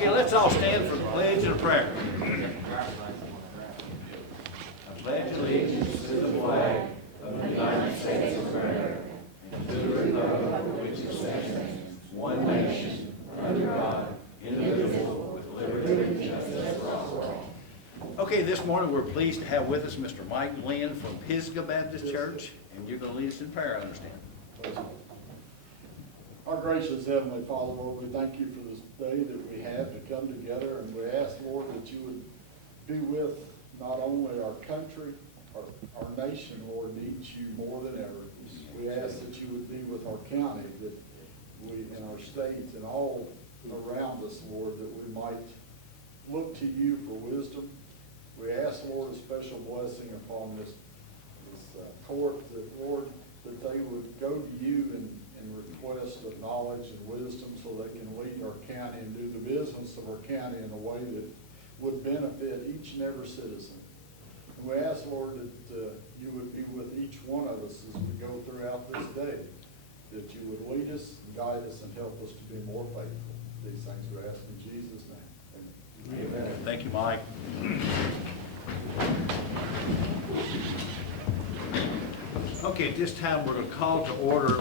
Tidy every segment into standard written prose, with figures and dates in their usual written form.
Okay, let's all stand for the pledge and a prayer. I pledge allegiance to the flag of the United States of America and to the republic which it stands, one nation, under God, indivisible, with liberty and justice for all. Okay, this morning we're pleased to have with us Mr. Mike Lynn from Fiscal Baptist Church, and you're going to lead us in prayer, I understand. Our gracious Heavenly Father, Lord, we thank you for this day that we have to come together, and we ask, Lord, that you would be with not only our country, our nation, Lord, needs you more than ever. We ask that you would be with our county, that we, in our states, and all around us, Lord, that we might look to you for wisdom. We ask, Lord, a special blessing upon this court, that, Lord, that they would go to you and request of knowledge and wisdom so they can lead our county and do the business of our county in a way that would benefit each and every citizen. And we ask, Lord, that you would be with each one of us as we go throughout this day, that you would lead us and guide us and help us to be more faithful. These things we ask in Jesus' name. Amen. Amen. Thank you, Mike. Okay, at this time we're going to call to order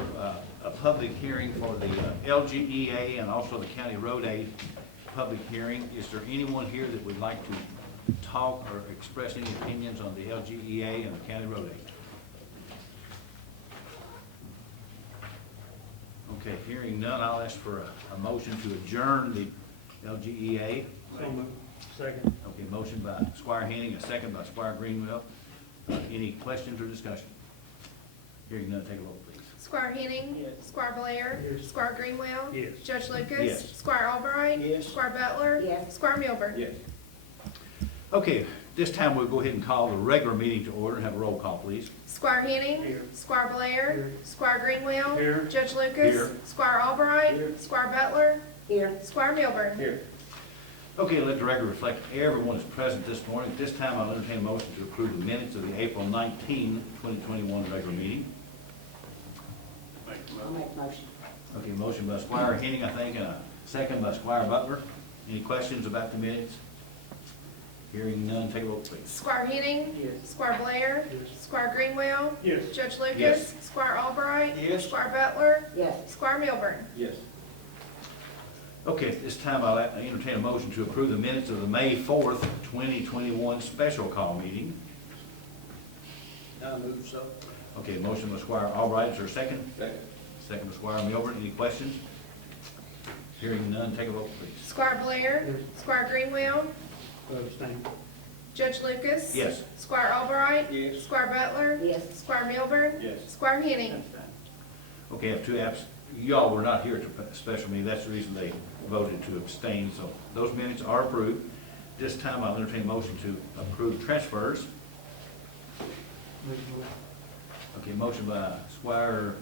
a public hearing for the LGEA and also the County Road Aid public hearing. Is there anyone here that would like to talk or express any opinions on the LGEA and the County Road Aid? Okay, hearing none, I'll ask for a motion to adjourn the LGEA. So moved. Second. Okay, motion by Squire Henning, a second by Squire Greenwell. Any questions or discussion? Hearing none, take a vote, please. Squire Henning. Yes. Squire Blair. Yes. Squire Greenwell. Yes. Judge Lucas. Yes. Squire Albright. Yes. Squire Butler. Yes. Squire Milburn. Yes. Okay, this time we'll go ahead and call the regular meeting to order and have a roll call, please. Squire Henning. Here. Squire Blair. Here. Squire Greenwell. Here. Judge Lucas. Here. Squire Albright. Here. Squire Butler. Here. Squire Milburn. Here. Okay, let the record reflect everyone is present this morning. At this time, I'll entertain a motion to approve the minutes of the April 19, 2021 regular meeting. I'll make a motion. Okay, motion by Squire Henning, I think, and a second by Squire Butler. Any questions about the minutes? Hearing none, take a vote, please. Squire Henning. Yes. Squire Blair. Yes. Squire Greenwell. Yes. Judge Lucas. Yes. Squire Albright. Yes. Squire Butler. Yes. Squire Milburn. Yes. Okay, at this time, I'll entertain a motion to approve the minutes of the May 4th, 2021 special call meeting. I move so. Okay, motion by Squire Albright, is there a second? Second. Second by Squire Milburn, any questions? Hearing none, take a vote, please. Squire Blair. Yes. Squire Greenwell. Abstain. Judge Lucas. Yes. Squire Albright. Yes. Squire Butler. Yes. Squire Milburn. Yes. Squire Henning. Okay, I have two apps. Y'all were not here at the special meeting, that's the reason they voted to abstain, so those minutes are approved. This time, I'll entertain a motion to approve transfers. Okay, motion by Squire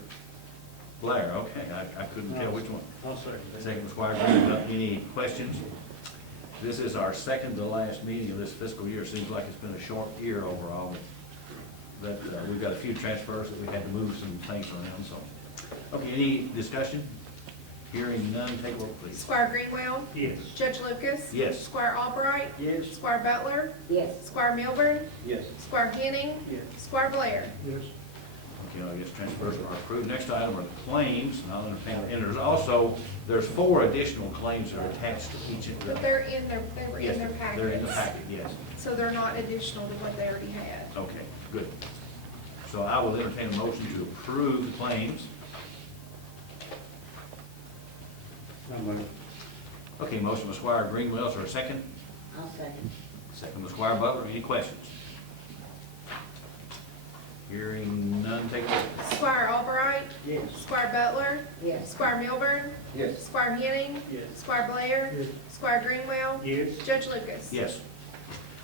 Blair, okay, I couldn't tell which one. I'll second. Second by Squire Greenwell. Any questions? This is our second to last meeting of this fiscal year. Seems like it's been a short year overall. But we've got a few transfers that we had to move some things around, so. Okay, any discussion? Hearing none, take a vote, please. Squire Greenwell. Yes. Judge Lucas. Yes. Squire Albright. Yes. Squire Butler. Yes. Squire Milburn. Yes. Squire Henning. Yes. Squire Blair. Yes. Okay, I guess transfers are approved. Next item are claims, and I'll entertain, and there's 4 additional claims that are attached to each of them. But they were in their packets. They're in the packet, yes. So they're not additional to what they already had. Okay, good. So I will entertain a motion to approve the claims. I move. Okay, motion by Squire Greenwell, is there a second? I'll second. Second by Squire Butler, any questions? Hearing none, take a vote. Squire Albright. Yes. Squire Butler. Yes. Squire Milburn. Yes. Squire Henning. Yes. Squire Blair. Yes. Squire Greenwell. Yes. Judge Lucas. Yes.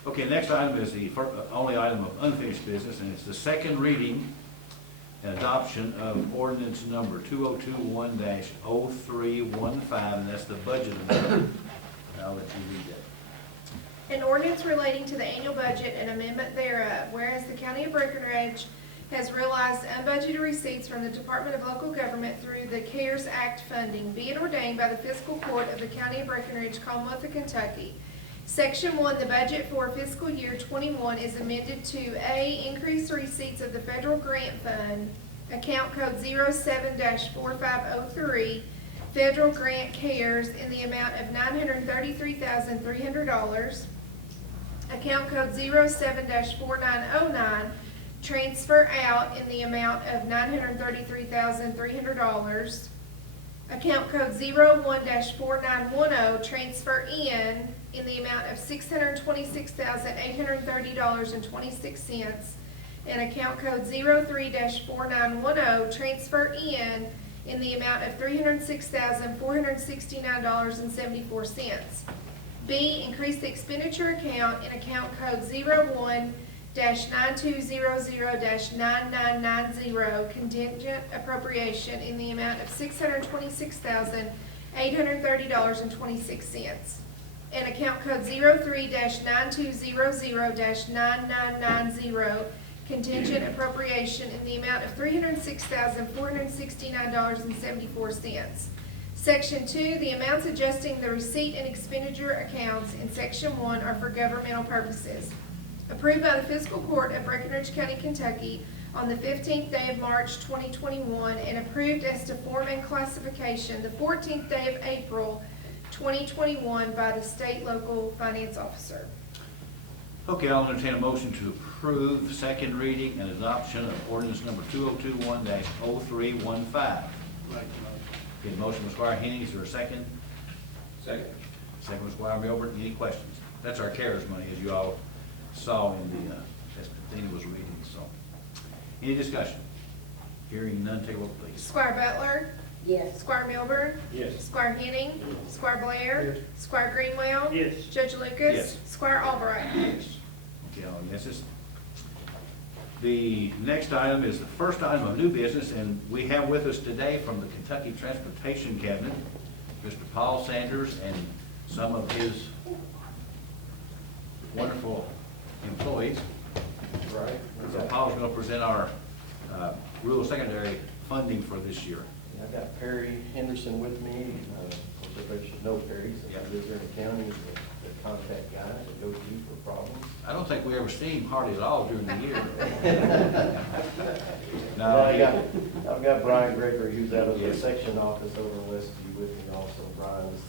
Okay, next item is the only item of unfinished business, and it's the second reading and adoption of ordinance number 2021-0315, and that's the budget amendment. I'll let you read that. An ordinance relating to the annual budget and amendment thereof, whereas the County of Breckinridge has realized unbudgeted receipts from the Department of Local Government through the CARES Act funding. Be it ordained by the Fiscal Court of the County of Breckinridge, Commonwealth of Kentucky. Section 1, the budget for fiscal year 21 is amended to A, increase the receipts of the federal grant fund, account code 07-4503, federal grant CARES in the amount of $933,300, account code 07-4909, transfer out in the amount of $933,300, account code 01-4910, transfer in the amount of $626,830.26, and account code 03-4910, transfer in the amount of $306,469.74. B, increase the expenditure account in account code 01-9200-9990, contingent appropriation in the amount of $626,830.26. And account code 03-9200-9990, contingent appropriation in the amount of $306,469.74. Section 2, the amounts adjusting the receipt and expenditure accounts in Section 1 are for governmental purposes. Approved by the Fiscal Court of Breckinridge County, Kentucky on the 15th day of March 2021 and approved as to form and classification the 14th day of April 2021 by the state local finance officer. Okay, I'll entertain a motion to approve second reading and adoption of ordinance number 2021-0315. Make Okay, motion by Squire Henning, is there a second? Second. Second by Squire Milburn, any questions? That's our CARES money, as you all saw in the, as Dana was reading, so. Any discussion? Hearing none, take a vote, please. Squire Butler, Yes. Squire Milburn, Yes. Squire Henning, Squire Blair, Yes. Squire Greenwell, Yes. Judge Lucas, Yes. Squire Albright. Okay, all yeses. The next item is the first item of new business, and we have with us today from the Kentucky Transportation Cabinet, Mr. Paul Sanders and some of his wonderful employees. Right. So Paul's going to present our rural secondary funding for this year. I've got Perry Henderson with me. Of course, everybody should know Perry, since he lives here in the county, he's the contact guy to go to for problems. I don't think we ever see him hardly at all during the year. Well, No, I've got Brian Gregory, who's out of the Yes. section office over in Westview with me also. Brian's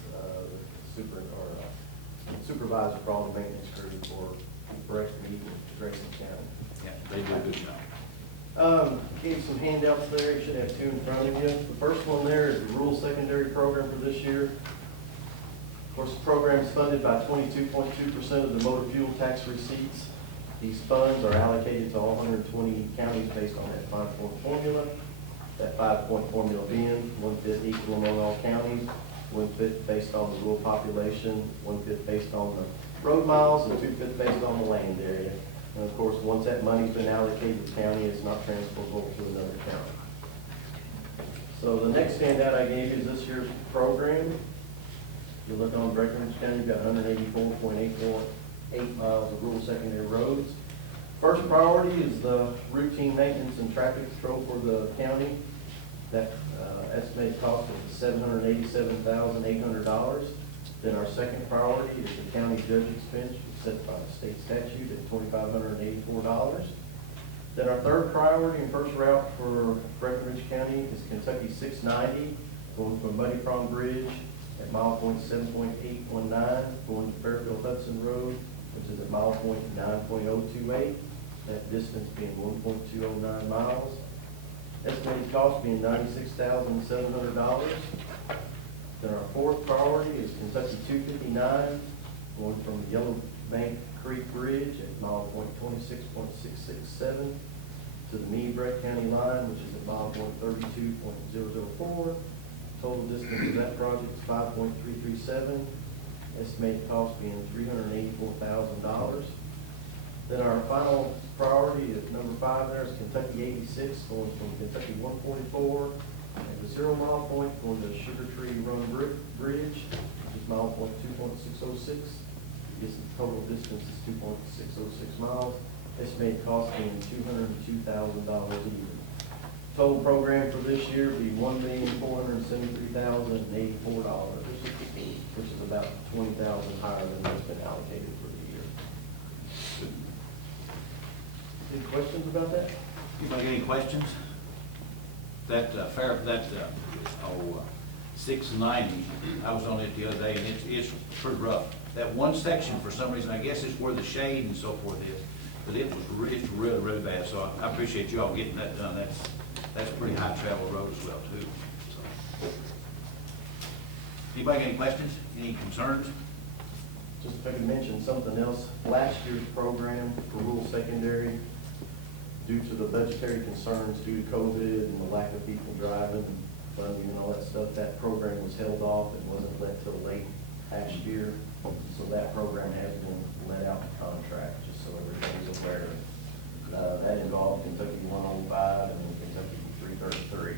supervisor for all the maintenance crew for Breck and Grayson County. yeah, they do a good job. Gave some handouts there, you should have two in front of you. The first one there is the rural secondary program for this year. Of course, the program is funded by 22.2% of the motor fuel tax receipts. These funds are allocated to all 120 counties based on that 5-point formula. That 5-point formula being 1/5 equal among all counties, 1/5 based on the rural population, 1/5 based on the road miles, and 2/5 based on the land area. And of course, once that money's been allocated to the county, it's not transferable to another county. So the next handout I gave you is this year's program. If you look on Breckinridge County, you've got 184.848 miles of rural secondary roads. First priority is the routine maintenance and traffic control for the county. That estimated cost is $787,800. Then our second priority is the county judge expense, which is set by the state statute at $2,584. Then our third priority and first route for Breckinridge County is Kentucky 690, going from Muddy Prong Bridge at mile point 7.819, going to Fairfield Hudson Road, which is at mile point 9.028, that distance being 1.209 miles. Estimated cost being $96,700. Then our fourth priority is Kentucky 259, going from the Yellow Bank Creek Bridge at mile point 26.667 to the Breck County line, which is at mile point 32.004. Total distance of that project is 5.337. Estimated cost being $384,000. Then our final priority is number 5 there is Kentucky 86, going from Kentucky 144 at the 0 mile point, going to Sugar Tree Run Bridge, which is mile point 2.606. Total distance is 2.606 miles. estimated cost being $202,000 even. Total program for this year will be $1,473,084, which is about $20,000 higher than what's been allocated for the year. Any questions about that? Anybody got any questions? That 690, I was on it the other day, and it's pretty rough. That one section, for some reason, I guess it's where the shade and so forth is, but it's really, really bad, so I appreciate you all getting that done. That's a pretty high travel road as well, too. So. Anybody got any questions, any concerns? Just if I could mention something else, last year's program for rural secondary, due to the budgetary concerns due to COVID and the lack of people driving, funding and all that stuff, that program was held off and wasn't let till late last year. So that program has been let out of contract, just so everybody's aware. That involved Kentucky 105 and Kentucky 333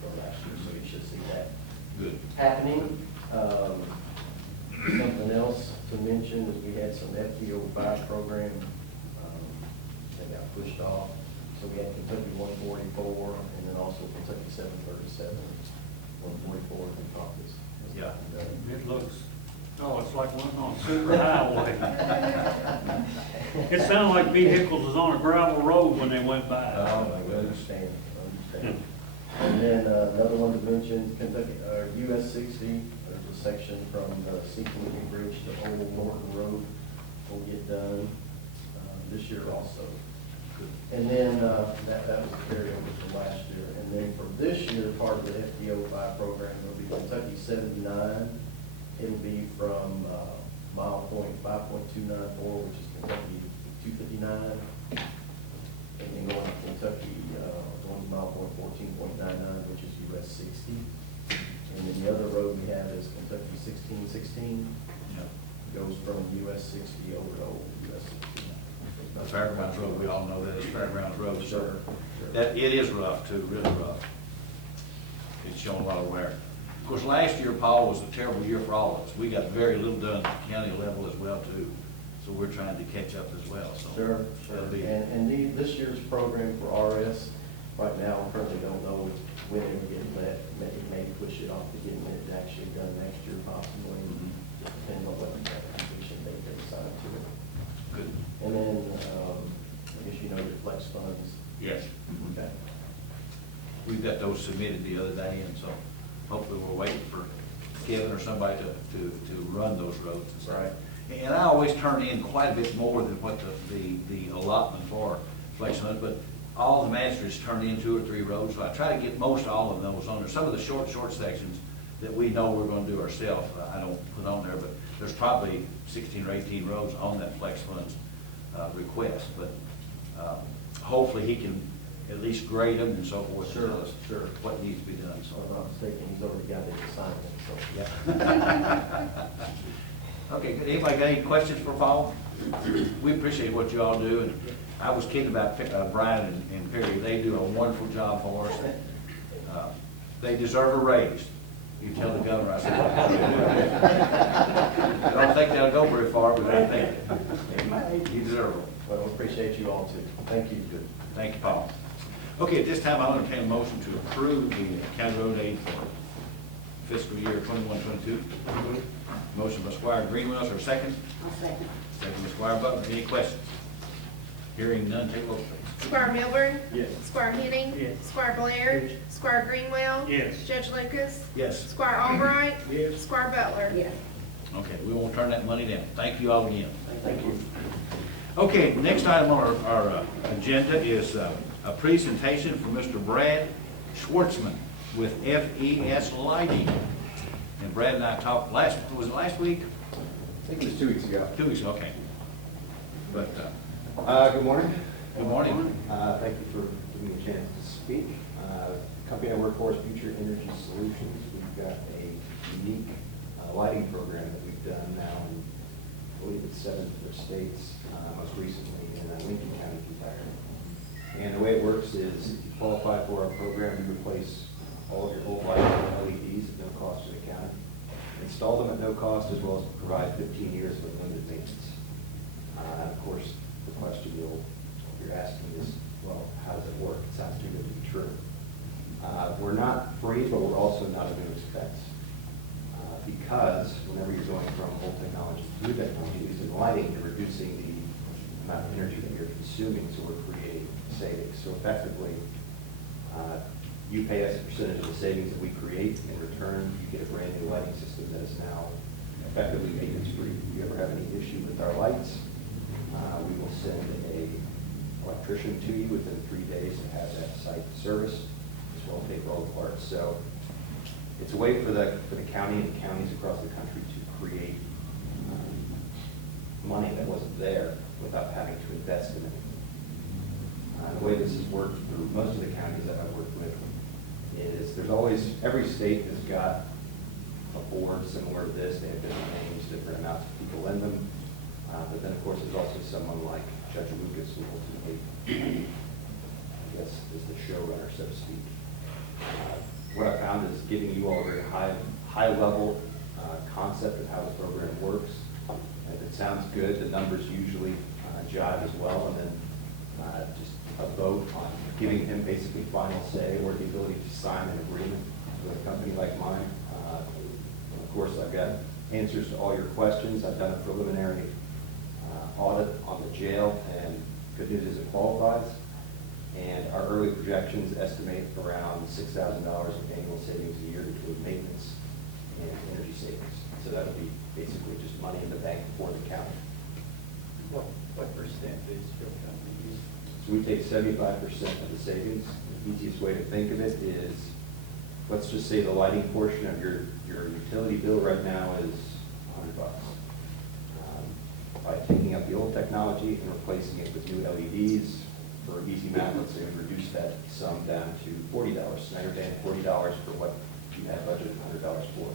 for last year, so you should see that Good. happening. Something else to mention is we had some FDO5 program that got pushed off. So we had Kentucky 144 and then also Kentucky 737, 144 in Courthouse. Yeah. It looks, oh, it's like one on super highway. It sounded like vehicles was on a gravel road when they went by. I understand. And then another one to mention, Kentucky, US 60, there's a section from the Sequoia Bridge to Old Norton Road will get done this year also. And then that was a carryover from last year. And then for this year, part of the FDO5 program will be Kentucky 79. It'll be from mile point 5.294, which is Kentucky 259. And then going to Kentucky, going to mile point 14.99, which is US 60. And then the other road we have is Kentucky 1616. Goes from US 60 over to old US 60. The Fairgrounds Road, we all know that it's Fairgrounds Road. Sure. That, it is rough too, really rough. It's shown a lot of wear. Of course, last year, Paul, was a terrible year for all of us. We got very little done at the county level as well too. So we're trying to catch up as well, so. Sure. That'll be- And this year's program for RS, right now, we currently don't know when it will get let. It may push it off to getting it actually done next year possibly, depending on what the completion date they decide to it. Good. And then, I guess you know your flex funds. Yes. Okay. We've got those submitted the other day, and so hopefully we're waiting for Kevin or somebody to run those roads and stuff. Right. And I always turn in quite a bit more than what the allotment for flex funds, but all the masters turn in 2 or 3 roads, so I try to get most all of those on there. Some of the short sections that we know we're gonna do ourselves, I don't put on there, but there's probably 16 or 18 roads on that flex funds request, but hopefully he can at least grade them and so forth. Sure, Tell us sure. what needs to be done, If so. I'm not mistaken, he's already got the assignment, so. Yeah. Okay, good. Anybody got any questions for Paul? We appreciate what you all do, and I was kidding about Brian and Perry. They do a wonderful job for us. They deserve a raise. You tell the governor, I said, I don't think they'll go very far, but I think you deserve them. Well, we appreciate you all too. Thank you. Good. Thank you, Paul. Okay, at this time, I'll entertain a motion to approve the county road aid for fiscal year 21-22. Motion by Squire Greenwell, or second? I'll second. Second by Squire Butler. Any questions? Hearing none, take roll, please. Squire Milburn. Yes. Squire Henning. Yes. Squire Blair. Yes. Squire Greenwell. Yes. Judge Lucas. Yes. Squire Albright. Yes. Squire Butler. Yes. Okay, we won't turn that money down. Thank you all again. Thank you. Okay, next item on our agenda is a presentation from Mr. Brad Schwartzman with FES Lighting. And Brad and I talked was it last week? I think it was 2 weeks ago. 2 weeks, okay. But, Good morning. good morning. Thank you for giving me a chance to speak. Company I work for is Future Energy Solutions. We've got a unique lighting program that we've done now in, I believe it's 7 different states, most recently in Lincoln County, Kentucky. And the way it works is if you qualify for our program, you replace all of your old lights with LEDs at no cost to the county. Install them at no cost, as well as provide 15 years with limited maintenance. Of course, the question you're asking is, well, how does it work? It sounds too good to be true. We're not free, but we're also not a new expense. Because whenever you're going from old technology to new technology, using lighting, you're reducing the amount of energy that you're consuming, so we're creating savings. So effectively, you pay us a percentage of the savings that we create. In return, you get a brand new lighting system that is now effectively maintenance-free. If you ever have any issue with our lights, we will send a electrician to you within 3 days to have that site service, as well as take all the parts. So it's a way for the county and counties across the country to create money that wasn't there without having to invest in it. The way this has worked through most of the counties that I've worked with is there's always, every state has got a board similar to this. They have different names, different amounts of people in them. But then, of course, there's also someone like Judge Lucas, who ultimately, I guess, is the showrunner, so to speak. What I found is giving you all a very high-level concept of how the program works. If it sounds good, the numbers usually jive as well, and then just a vote on giving him basically final say or the ability to sign an agreement with a company like mine. Of course, I've got answers to all your questions. I've done a preliminary audit on the jail, and good news is it qualifies. And our early projections estimate around $6,000 of annual savings a year between maintenance and energy savings. So that would be basically just money in the bank for the county. What percentage will company use? So we take 75% of the savings. The easiest way to think of it is, let's just say the lighting portion of your utility bill right now is $100. By taking up the old technology and replacing it with new LEDs, for easy math, let's say we reduce that sum down to $40. So now you're paying $40 for what you had budgeted $100 for.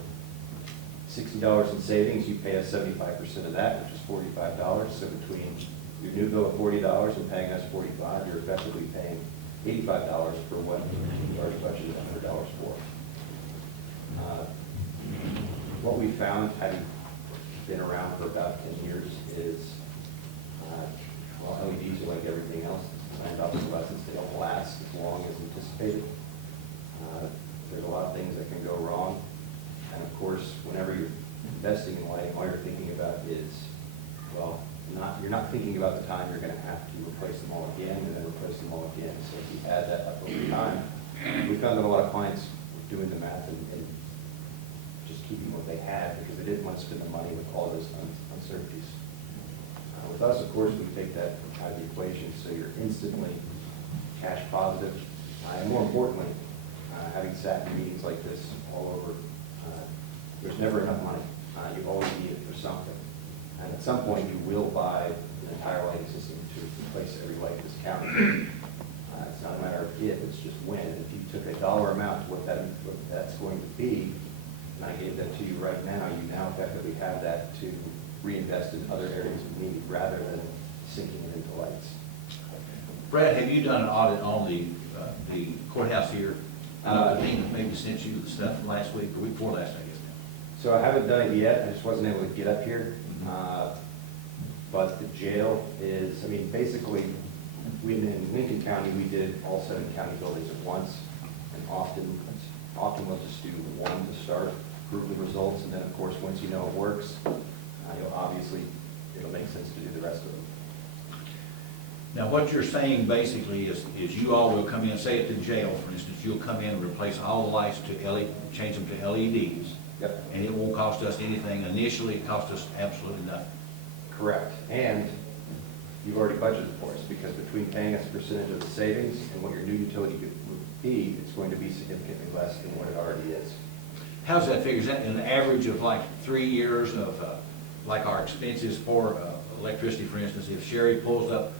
$60 in savings, you pay us 75% of that, which is $45. So between your new bill of $40 and paying us $45, you're effectively paying $85 for what you already budgeted $100 for. What we found, having been around for about 10 years, is well, LEDs are like everything else. Planned obsolescence, they don't last as long as anticipated. There's a lot of things that can go wrong. And of course, whenever you're investing in lighting, all you're thinking about is, well, you're not thinking about the time you're going to have to replace them all again and then replace them all again. So if you add that up over time, we found that a lot of clients were doing the math and just keeping what they had because they didn't want to spend the money with all those uncertainties. With us, of course, we take that out of the equation, so you're instantly cash positive. And more importantly, having sat in meetings like this all over, there's never enough money. You always need it for something. And at some point, you will buy an entire lighting system to replace every light in this county. It's not a matter of if, it's just when. If you took a dollar amount to what that's going to be, and I gave that to you right now, you now effectively have that to reinvest in other areas of need rather than sinking it into lights. Brad, have you done an audit on the courthouse here? Maybe sent you the stuff last week or week before last, I guess. So I haven't done it yet. I just wasn't able to get up here. But the jail is, I mean, basically, in Lincoln County, we did all 7 county buildings at once. And often we'll just do one to start, prove the results, and then, of course, once you know it works, obviously, it'll make sense to do the rest of them. Now, what you're saying basically is you all will come in, say at the jail, for instance, you'll come in and replace all the lights to LED, change them to LEDs. Yep. And it won't cost us anything. Initially, it cost us absolutely nothing. Correct. And you've already budgeted for us, because between paying us a percentage of the savings and what your new utility would be, it's going to be significantly less than what it already is. How's that figure? Is that an average of like 3 years of, like our expenses for electricity, for instance? If Sherry pulls up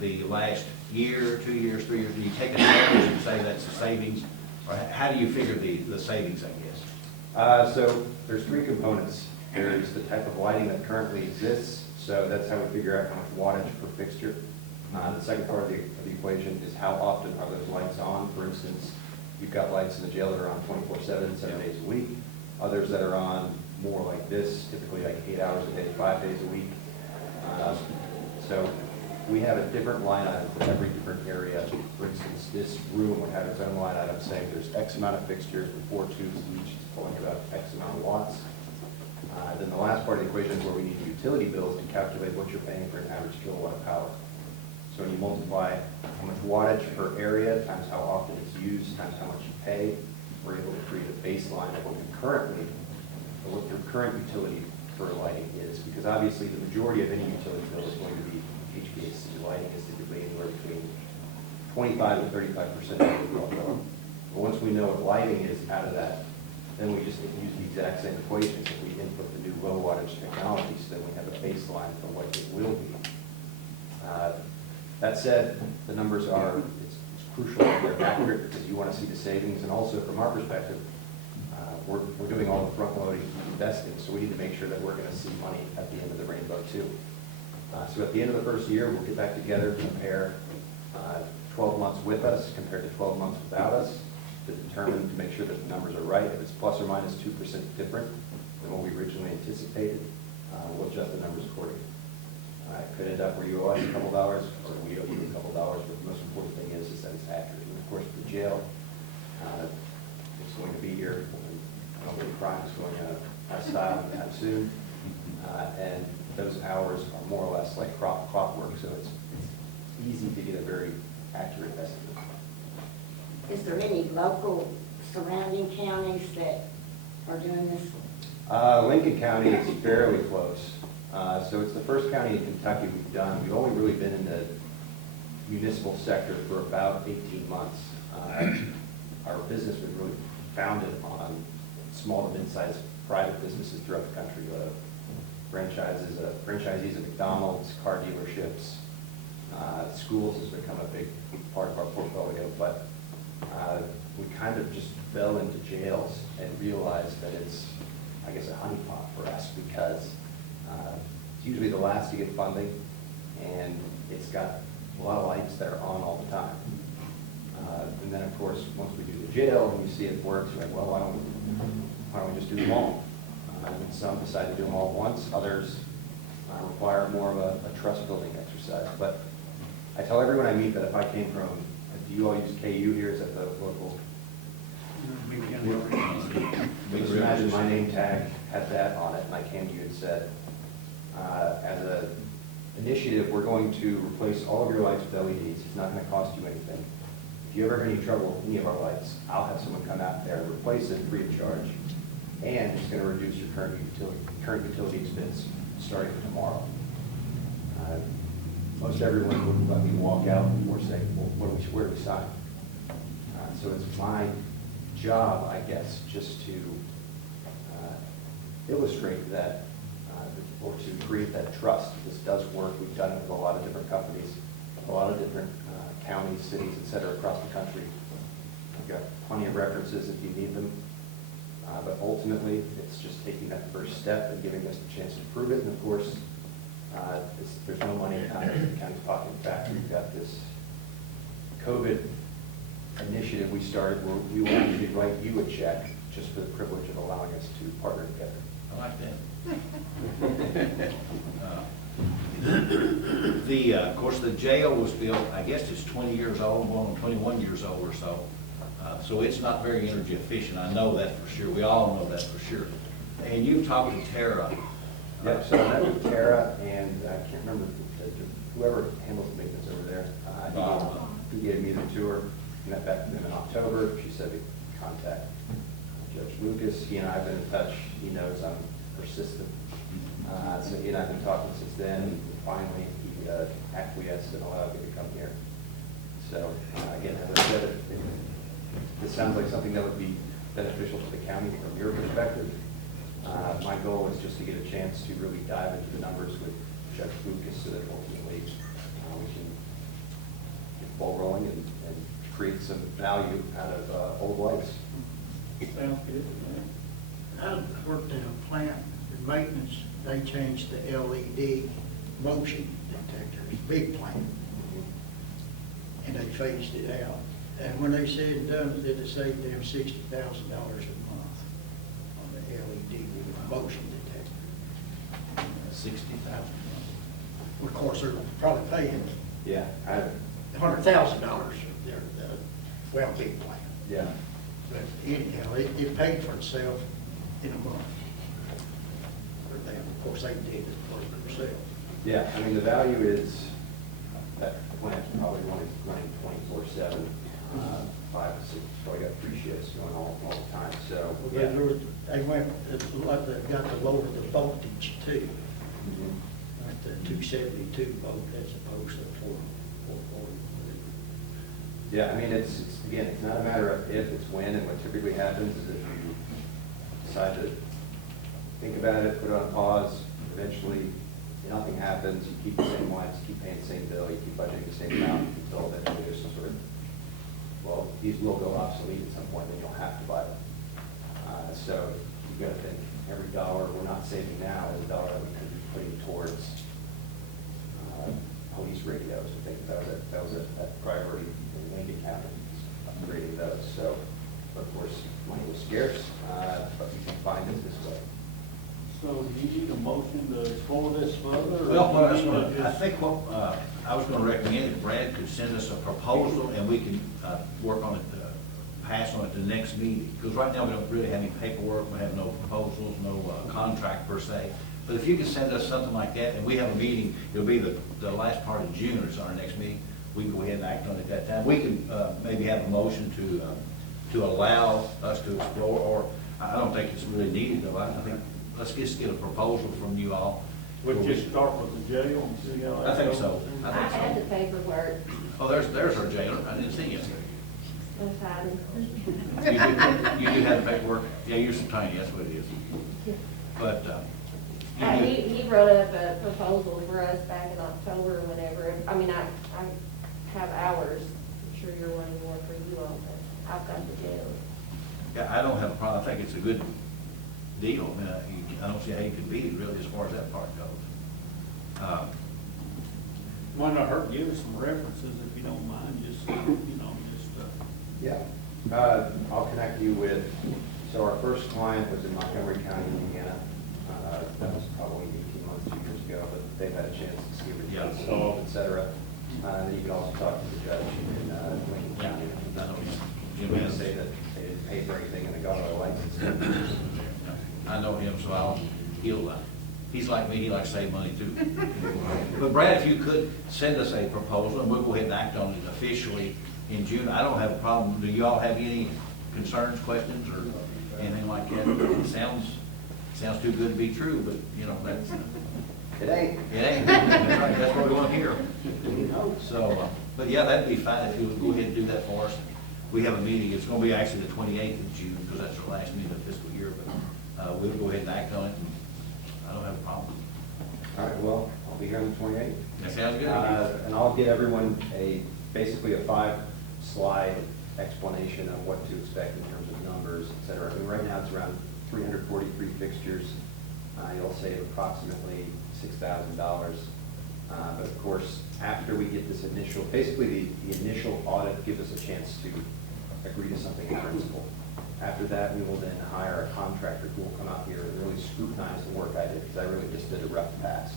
the last year, 2 years, 3 years, do you take an average and say that's the savings? Or how do you figure the savings, I guess? So there's 3 components. There's the type of lighting that currently exists, so that's how we figure out how much wattage per fixture. The second part of the equation is how often are those lights on. For instance, you've got lights in the jail that are on 24/7, 7 days a week. Others that are on more like this, typically like 8 hours a day, 5 days a week. So we have a different line item for every different area. For instance, this room would have its own line item saying there's X amount of fixtures with 4 tubes each, it's pulling about X amount of watts. Then the last part of the equation is where we need utility bills to calculate what you're paying for an average kilowatt of power. So when you multiply how much wattage per area times how often it's used times how much you pay, we're able to create a baseline of what your current utility for lighting is. Because obviously the majority of any utility bill is going to be HVAC. Lighting is typically anywhere between 25 to 35% of the overall bill. But once we know what lighting is out of that, then we just use the exact same equations. If we input the new low wattage technology, so then we have a baseline for what it will be. That said, the numbers are, it's crucial that they're accurate because you want to see the savings. And also from our perspective, we're doing all the front loading investing, so we need to make sure that we're going to see money at the end of the rainbow too. So at the end of the first year, we'll get back together, compare 12 months with us compared to 12 months without us, to determine, to make sure that the numbers are right. If it's plus or minus 2% different than what we originally anticipated, we'll adjust the numbers accordingly. It could end up where you owe us a couple dollars, or we owe you a couple dollars, but the most important thing is that it's accurate. And of course, the jail, it's going to be here. I don't believe crime is going to stop anytime soon. And those hours are more or less like clockwork, so it's easy to get a very accurate estimate. Is there any local surrounding counties that are doing this? Lincoln County is fairly close. So it's the first county in Kentucky we've done. We've only really been in the municipal sector for about 18 months. Our business was really founded on small to mid-sized private businesses throughout the country. Franchisees of McDonald's, car dealerships, schools has become a big part of our portfolio, but we kind of just fell into jails and realized that it's, I guess, a honeypot for us because it's usually the last to get funding, and it's got a lot of lights that are on all the time. And then, of course, once we do the jail and you see it works, you're like, well, why don't we just do them all? And some decide to do them all at once. Others require more of a trust-building exercise. But I tell everyone I meet that if I came from, do you all use KU here? Is that the local? Just imagine my name tag had that on it, and I came to you and said, as an initiative, we're going to replace all of your lights with LEDs. It's not going to cost you anything. If you ever have any trouble with any of our lights, I'll have someone come out there and replace it free of charge. And it's going to reduce your current utility expense starting tomorrow. Most everyone would let me walk out before saying, well, where do we sign? So it's my job, I guess, just to illustrate that, or to create that trust. This does work. We've done it with a lot of different companies, a lot of different counties, cities, et cetera, across the country. I've got plenty of references if you need them. But ultimately, it's just taking that first step and giving us the chance to prove it. And of course, there's no money out of the county's pocket. In fact, we've got this COVID initiative we started where we will actually write you a check just for the privilege of allowing us to partner together. I like that. Of course, the jail was built, I guess it's 20 years old, going on 21 years old or so. So it's not very energy efficient. I know that for sure. We all know that for sure. And you've talked to Tara. Yep, so I met with Tara, and I can't remember whoever handles the maintenance over there. He gave me the tour. Met back with him in October. She said to contact Judge Lucas. He and I have been in touch. He knows I'm persistent. So he and I have been talking since then. And finally, he acquiesced and allowed me to come here. So again, as I said, it sounds like something that would be beneficial to the county from your perspective. My goal is just to get a chance to really dive into the numbers with Judge Lucas so that ultimately we can get the ball rolling and create some value out of old lights. Sounds good. I worked in a plant in maintenance. They changed the LED motion detectors, big plant, and they phased it out. And when they said and done, it saved them $60,000 a month on the LED motion detector. 60,000. Of course, they're probably paying Yeah, $100,000 for their well big plant. yeah. But anyhow, it paid for itself in a month. For them, of course, they did it for themselves. Yeah, I mean, the value is, that plant's probably running 24/7, 5 to 6, probably got 3 shifts going all the time, so, Well, yeah. they went, like they got to lower the voltage too, Mhm. like the 272 volt as opposed to 440. Yeah, I mean, it's, again, it's not a matter of if, it's when, and what typically happens is if you decide to think about it, put it on pause, eventually nothing happens, you keep the same lights, keep paying the same bill, you keep budgeting the same amount until eventually there's some sort of, well, these will go obsolete at some point, then you'll have to buy them. So you've got to think every dollar we're not saving now is a dollar that we could be putting towards police radios. I think that was a priority in Lincoln County, upgrading those. So, of course, money was scarce, but you can find it this way. So do you need a motion to explore this further? or Well, what I was do you need gonna, to I just- think what, I was gonna recommend that Brad could send us a proposal and we can, work on it, pass on it the next meeting. Because right now we don't really have any paperwork, we have no proposals, no, contract per se. But if you could send us something like that, and we have a meeting, it'll be the last part of June, or it's our next meeting, we can go ahead and act on it at that time. We can, maybe have a motion to allow us to explore, or, I don't think it's really needed though. I think, let's just get a proposal from you all. We'll just start with the jail and see how I that think goes. so. I I had the think so. paperwork. Oh, there's our jailer. I didn't see you. Was hiding. You do have the paperwork? Yeah, you're so tiny, that's what it is. But, He wrote up a proposal for us back in October or whenever. I mean, I have hours. I'm sure you're wanting more for you all, but I've got the jail. yeah, I don't have a problem. I think it's a good deal. I mean, I don't see how you could beat it really as far as that part goes. Why not hurt, give us some references if you don't mind, just, Yeah. I'll connect you with, so our first client was in Montgomery County, Indiana. That was probably 18 months, 2 years ago, but they've had a chance to see what Yeah. it's solved, et cetera. And then you can also talk to the judge in Lincoln County. I know You Jim can has, say that they didn't pay for anything and they got a license. I know him, so he'll, he's like me, he likes to save money too. But Brad, if you could send us a proposal, and we'll go ahead and act on it officially in June. I don't have a problem. Do you all have any concerns, questions, or anything like that? It sounds too good to be true, but, you know, that's, It ain't. it ain't. That's right, that's what we want to hear. So, but yeah, that'd be fine if you would go ahead and do that for us. We have a meeting, it's gonna be actually the 28th of June, because that's our last meeting of the fiscal year, but we'll go ahead and act on it. I don't have a problem. All right, well, I'll be here on the 28th. That sounds good. And I'll give everyone basically a 5-slide explanation of what to expect in terms of numbers, et cetera. I mean, right now it's around 343 fixtures. You'll save approximately $6,000. But of course, after we get this initial, basically the initial audit gives us a chance to agree to something in principle. After that, we will then hire a contractor who will come out here and really scrutinize the work I did, because I really just did a rough pass.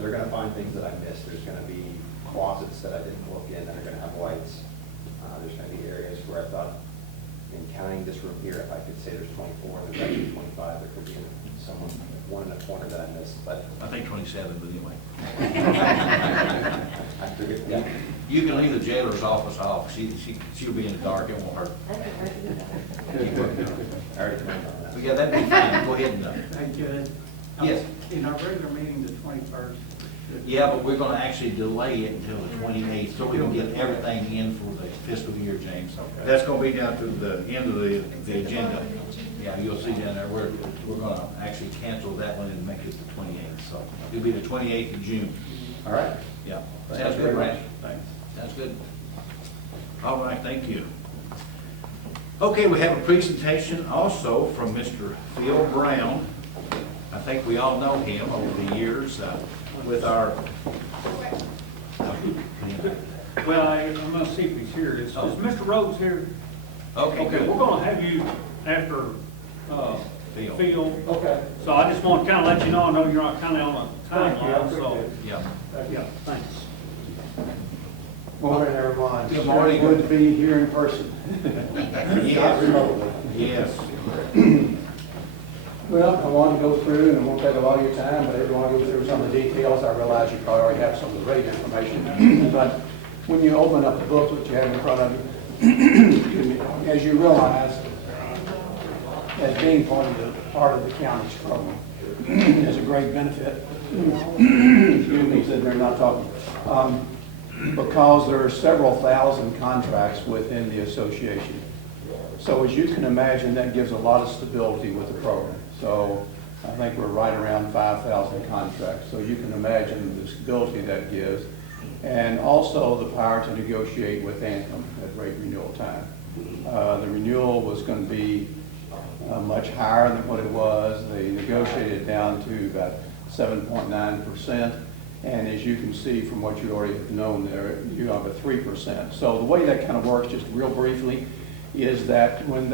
They're gonna find things that I missed. There's gonna be closets that I didn't look in that are gonna have lights. There's gonna be areas where I thought, in counting this room here, if I could say there's 24, there's actually 25, there could be one in a corner that I missed, but. I think 27, but anyway. I figured, yeah. You can leave the jailer's office off. She'll be in the dark, it won't hurt. I already planned on that. But yeah, that'd be fine. Go ahead and, Hey, Judge. Yes. In our regular meeting, the 21st. yeah, but we're gonna actually delay it until the 28th, so we can get everything in for the fiscal year, James. Okay. That's gonna be down to the end of the agenda. Yeah, you'll see down there, we're gonna actually cancel that one and make it the 28th, so it'll be the 28th of June. All right. Yeah. Thank Sounds you good, very Brad. much. Thanks. Sounds good. All right, thank you. Okay, we have a presentation also from Mr. Phil Brown. I think we all know him over the years with our. well, I'm gonna see if he's here. Is Mr. Rhodes here? Okay, Okay, good. we're gonna have you, after, Phil. Phil. Okay. So I just want to kind of let you know, I know you're kind of on a Thank you, I timeline, so, appreciate it. Yeah. yeah, thanks. Morning, everyone. Good morning. Good to be here in person. Not remotely. Yes. Well, I wanted to go through, and it won't take a lot of your time, but I want to go through some of the details. I realize you probably already have some of the rate information. But when you open up the booklet you have in front of you, excuse me, as you realize, as being part of the county's program, is a great benefit. Excuse me, sitting there not talking. Because there are several thousand contracts within the association. So as you can imagine, that gives a lot of stability with the program. So I think we're right around 5,000 contracts. So you can imagine the stability that gives. And also the power to negotiate with Anthem at rate renewal time. The renewal was going to be much higher than what it was. They negotiated down to about 7.9%. And as you can see from what you already have known there, you have a 3%. So the way that kind of works, just real briefly, is that when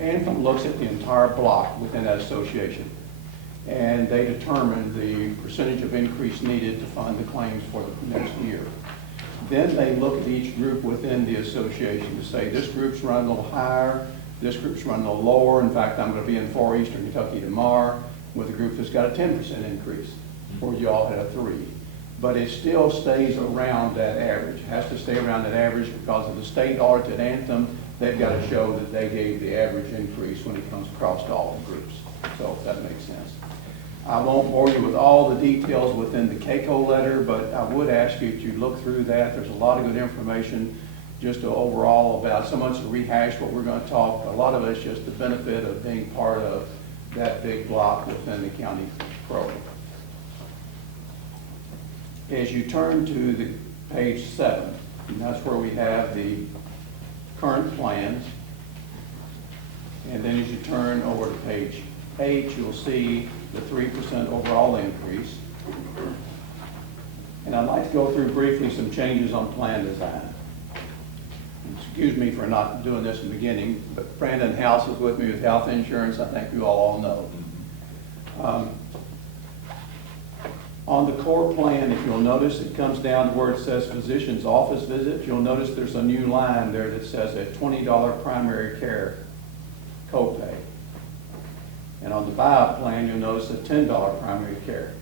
Anthem looks at the entire block within that association, and they determine the percentage of increase needed to fund the claims for the next year. Then they look at each group within the association to say, this group's running a little higher, this group's running a little lower. In fact, I'm going to be in Far Eastern Kentucky tomorrow with a group that's got a 10% increase, where you all had a 3%. But it still stays around that average. It has to stay around that average because of the state audit at Anthem. They've got to show that they gave the average increase when it comes across to all the groups. So if that makes sense. I won't bore you with all the details within the KCO letter, but I would ask you to look through that. There's a lot of good information just overall about so much to rehash what we're going to talk. A lot of it's just the benefit of being part of that big block within the county program. As you turn to the page 7, and that's where we have the current plans. And then as you turn over to page 8, you'll see the 3% overall increase. And I'd like to go through briefly some changes on plan design. Excuse me for not doing this in the beginning, but Brandon House is with me with health insurance. I think you all know. On the core plan, if you'll notice, it comes down to where it says physician's office visit. You'll notice there's a new line there that says a $20 primary care copay. And on the buy-up plan, you'll notice a $10 primary care.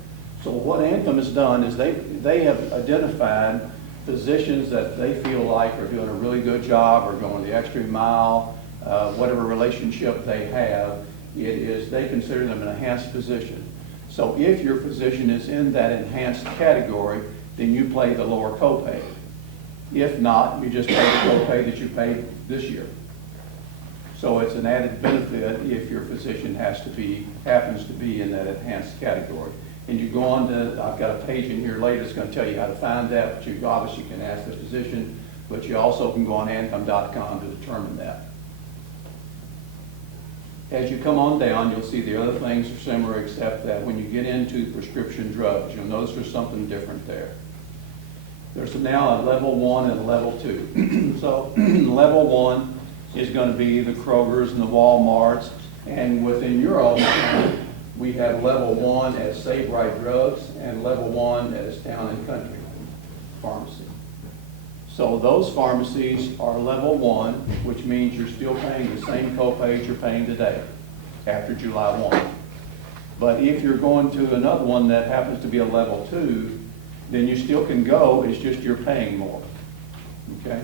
So what Anthem has done is they have identified physicians that they feel like are doing a really good job or going the extra mile, whatever relationship they have, they consider them an enhanced physician. So if your physician is in that enhanced category, then you pay the lower copay. If not, you just pay the copay that you paid this year. So it's an added benefit if your physician happens to be in that enhanced category. And you go on to, I've got a page in here later that's going to tell you how to find that, but you obviously can ask the physician, but you also can go on anthem.com to determine that. As you come on down, you'll see the other things are similar, except that when you get into prescription drugs, you'll notice there's something different there. There's now a level 1 and a level 2. So level 1 is going to be the Kroger's and the Walmarts, and within your own county, we have level 1 at Save Right Drugs and level 1 at Town and Country Pharmacy. So those pharmacies are level 1, which means you're still paying the same copays you're paying today after July 1. But if you're going to another one that happens to be a level 2, then you still can go, it's just you're paying more. Okay?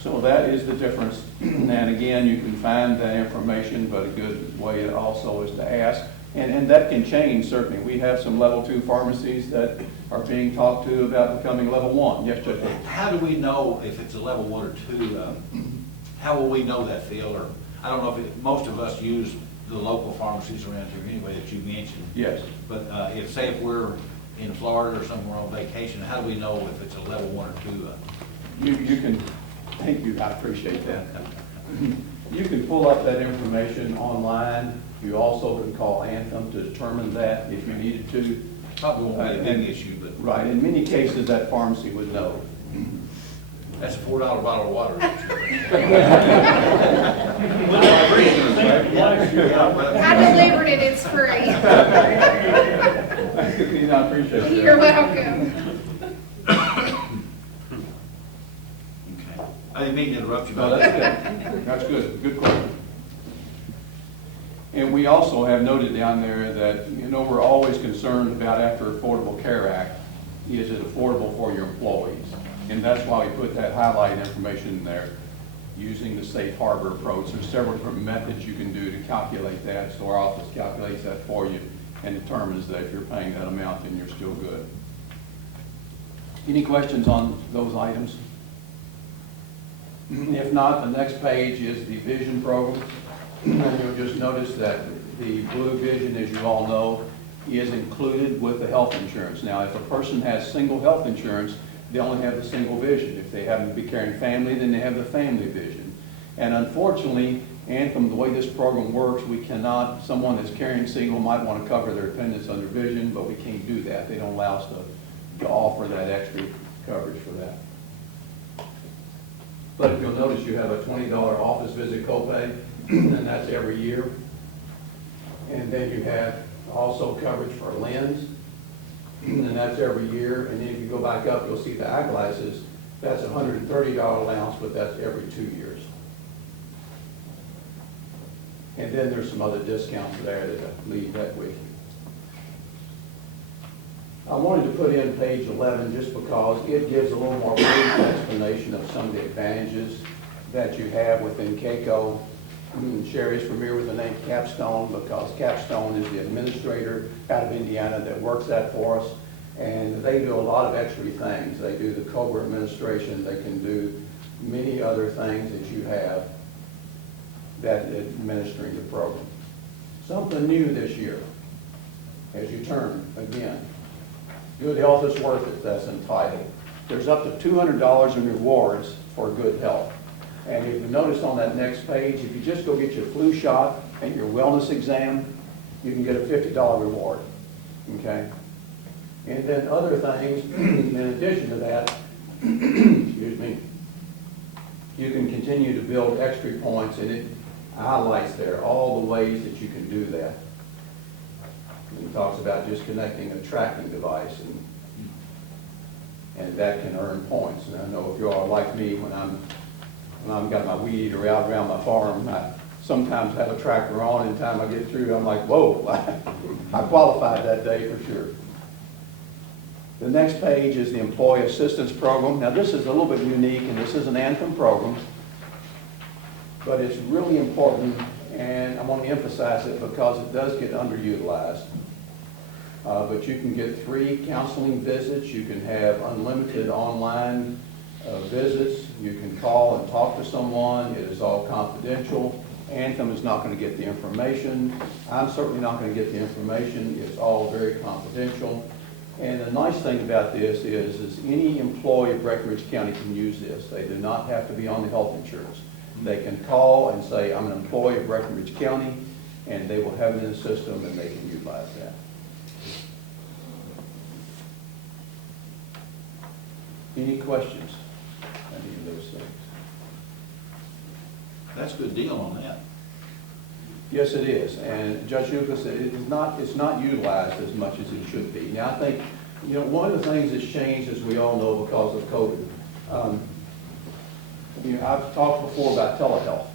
So that is the difference. And again, you can find that information, but a good way also is to ask. And that can change, certainly. We have some level 2 pharmacies that are being talked to about becoming level 1. Yes, Judge? How do we know if it's a level 1 or 2? How will we know that, Phil? Or I don't know if most of us use the local pharmacies around here anyway that you mentioned. Yes. But if we're in Florida or somewhere on vacation, how do we know if it's a level 1 or 2? You can, thank you, I appreciate that. You can pull up that information online. You also can call Anthem to determine that if you needed to. Probably won't be a big issue, but. Right, in many cases, that pharmacy would know. That's a $4 bottle of water. I delivered it, it's free. I appreciate that. You're welcome. Okay. I didn't mean to interrupt you. No, that's good. That's good. Good question. And we also have noted down there that, we're always concerned about after Affordable Care Act, is it affordable for your employees? And that's why we put that highlight information in there, using the safe harbor approach. There's several different methods you can do to calculate that. So our office calculates that for you and determines that if you're paying that amount, then you're still good. Any questions on those items? If not, the next page is the vision program. And you'll just notice that the blue vision, as you all know, is included with the health insurance. Now, if a person has single health insurance, they only have the single vision. If they happen to be carrying family, then they have the family vision. And unfortunately, and from the way this program works, we cannot, someone that's carrying single might want to cover their dependents under vision, but we can't do that. They don't allow us to offer that extra coverage for that. But if you'll notice, you have a $20 office visit copay, and that's every year. And then you have also coverage for a lens, and that's every year. And then if you go back up, you'll see the eyeglasses. That's a $130 allowance, but that's every 2 years. And then there's some other discounts there that I leave that with you. I wanted to put in page 11 just because it gives a little more brief explanation of some of the advantages that you have within CAECO. Sherry's familiar with the name Capstone because Capstone is the administrator out of Indiana that works that for us. And they do a lot of extra things. They do the COBRA administration. They can do many other things that you have that administering the program. Something new this year, as you turn again. Good health is worth it, that's entitled. There's up to $200 in rewards for good health. And if you notice on that next page, if you just go get your flu shot and your wellness exam, you can get a $50 reward, okay? And then other things, in addition to that, excuse me, you can continue to build extra points, and it highlights there all the ways that you can do that. It talks about just connecting a tracking device, and that can earn points. And I know if you all are like me, when I've got my weed eater out around my farm, I sometimes have a tracker on, and the time I get through, I'm like, whoa, I qualified that day for sure. The next page is the Employee Assistance Program. Now this is a little bit unique, and this is an Anthem program, but it's really important, and I want to emphasize it because it does get underutilized. But you can get free counseling visits. You can have unlimited online visits. You can call and talk to someone. It is all confidential. Anthem is not going to get the information. I'm certainly not going to get the information. It's all very confidential. And the nice thing about this is any employee of Breckinridge County can use this. They do not have to be on the health insurance. They can call and say, I'm an employee of Breckinridge County, and they will have it in the system, and they can utilize that. Any questions on any of those things? That's a good deal on that. Yes, it is. And Judge Lucas, it's not utilized as much as it should be. Now, I think, one of the things that's changed, as we all know, because of COVID, I've talked before about telehealth,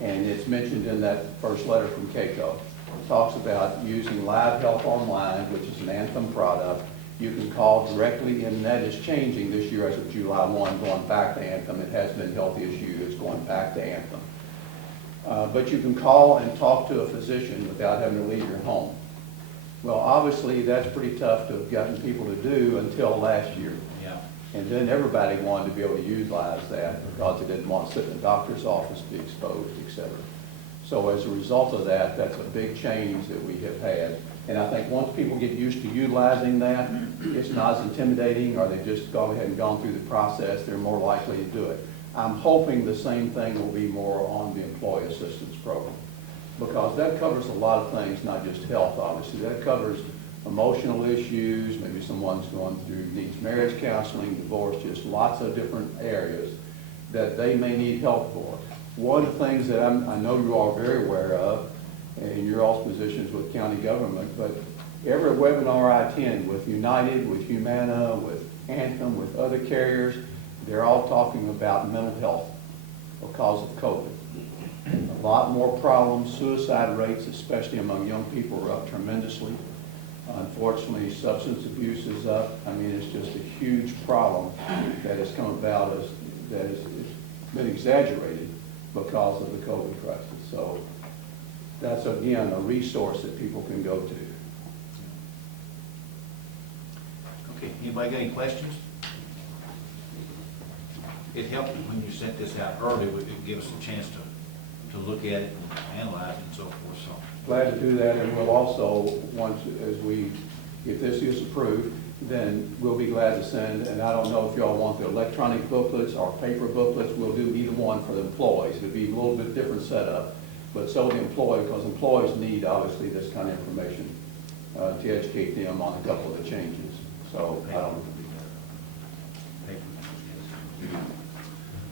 and it's mentioned in that first letter from CAECO. It talks about using Live Health Online, which is an Anthem product. You can call directly, and that is changing this year as of July 1, going back to Anthem. It has been Healthy as You, it's going back to Anthem. But you can call and talk to a physician without having to leave your home. Well, obviously, that's pretty tough to have gotten people to do until last year. Yeah. And then everybody wanted to be able to utilize that because they didn't want to sit in the doctor's office, be exposed, etc. So as a result of that, that's a big change that we have had. And I think once people get used to utilizing that, it's not as intimidating, or they've just gone ahead and gone through the process, they're more likely to do it. I'm hoping the same thing will be more on the Employee Assistance Program, because that covers a lot of things, not just health, obviously. That covers emotional issues, maybe someone's going through, needs marriage counseling, divorce, just lots of different areas that they may need help for. One of the things that I know you all are very aware of in your all's positions with county government, but every webinar I attend with United, with Humana, with Anthem, with other carriers, they're all talking about mental health because of COVID. A lot more problems, suicide rates, especially among young people, are up tremendously. Unfortunately, substance abuse is up. I mean, it's just a huge problem that has come about that has been exaggerated because of the COVID crisis. So that's, again, a resource that people can go to. Okay, anybody got any questions? It helped when you sent this out early, it would give us a chance to look at it and analyze it and so forth, so. Glad to do that, and we'll also, once, if this is approved, then we'll be glad to send, and I don't know if y'all want the electronic booklets or paper booklets, we'll do either one for the employees. It'll be a little bit different setup, but so the employee, because employees need, obviously, this kind of information to educate them on a couple of the changes. So, I don't.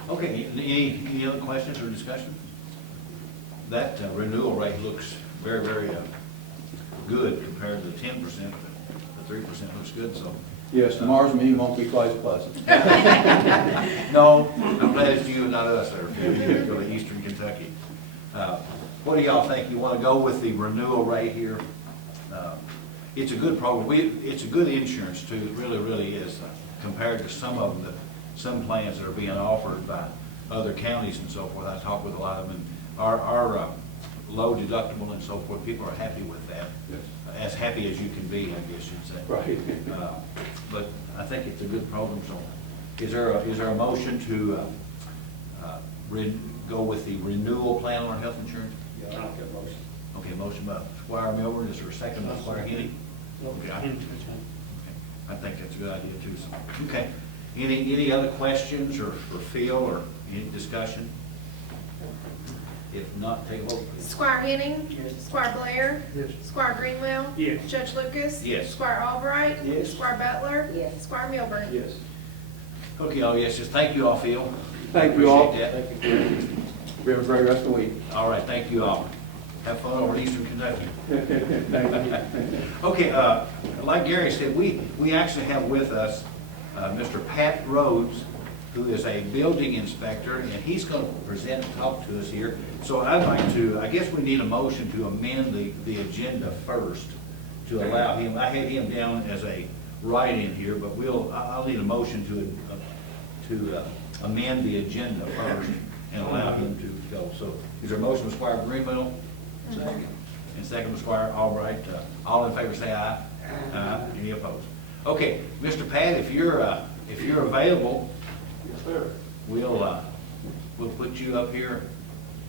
Okay, any other questions or discussion? That renewal rate looks very, very good compared to the 10%, the 3% looks good, so. Yes, tomorrow's meeting won't be quite as pleasant. No, I'm glad it's you and not us, there. You go to Eastern Kentucky. What do y'all think? You want to go with the renewal rate here? It's a good program. It's a good insurance too. It really, really is compared to some of them, some plans that are being offered by other counties and so forth. I talked with a lot of them. Our low deductible and so forth, people are happy with that. Yes. As happy as you can be, I guess you'd say. Right. But I think it's a good program. So, is there a motion to go with the renewal plan on our health insurance? Yeah, I'll get a motion. Okay, motion by Squire Milburn. Is there a second by Squire Henny? Okay, I think that's a good idea too. So, okay. Any other questions or Phil or any discussion? If not, take a vote, please. Squire Henning. Yes. Squire Blair. Yes. Squire Greenwell. Yes. Judge Lucas. Yes. Squire Albright. Yes. Squire Butler. Yes. Squire Milburn. Yes. Okay, all yeses. Thank you all, Phil. Thank you all. Appreciate that. Thank you. We have a great rest of the week. All right, thank you all. Have fun over in Eastern Kentucky. Thank you. Okay, like Gary said, we actually have with us Mr. Pat Rhodes, who is a building inspector, and he's going to present and talk to us here. So I'd like to, I guess we need a motion to amend the agenda first to allow him, I had him down as a write-in here, but I'll need a motion to amend the agenda first and allow him to go. So is there a motion with Squire Greenville? Second. And second with Squire Albright. All in favor say aye. Aye. Any opposed? Okay, Mr. Pat, if you're available, Yes, sir. we'll put you up here,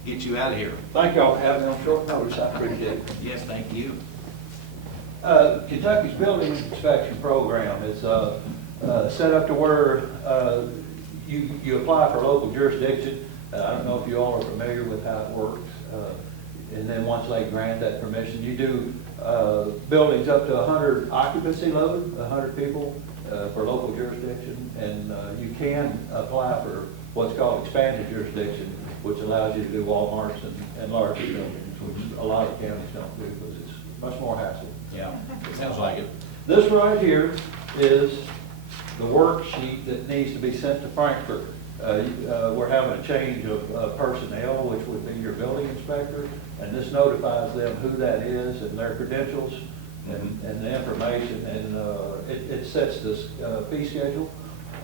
get you out of here. Thank y'all for having me on short notice, I appreciate it. Yes, thank you. Kentucky's building inspection program is set up to where you apply for local jurisdiction. I don't know if you all are familiar with how it works. And then once they grant that permission, you do buildings up to 100 occupancy load, 100 people for local jurisdiction. And you can apply for what's called expanded jurisdiction, which allows you to do Walmarts and larger buildings, which a lot of counties don't do because it's much more hassle. Yeah, it sounds like it. This right here is the worksheet that needs to be sent to Frankfurt. We're having a change of personnel, which would be your building inspector, and this notifies them who that is and their credentials and the information, and it sets this fee schedule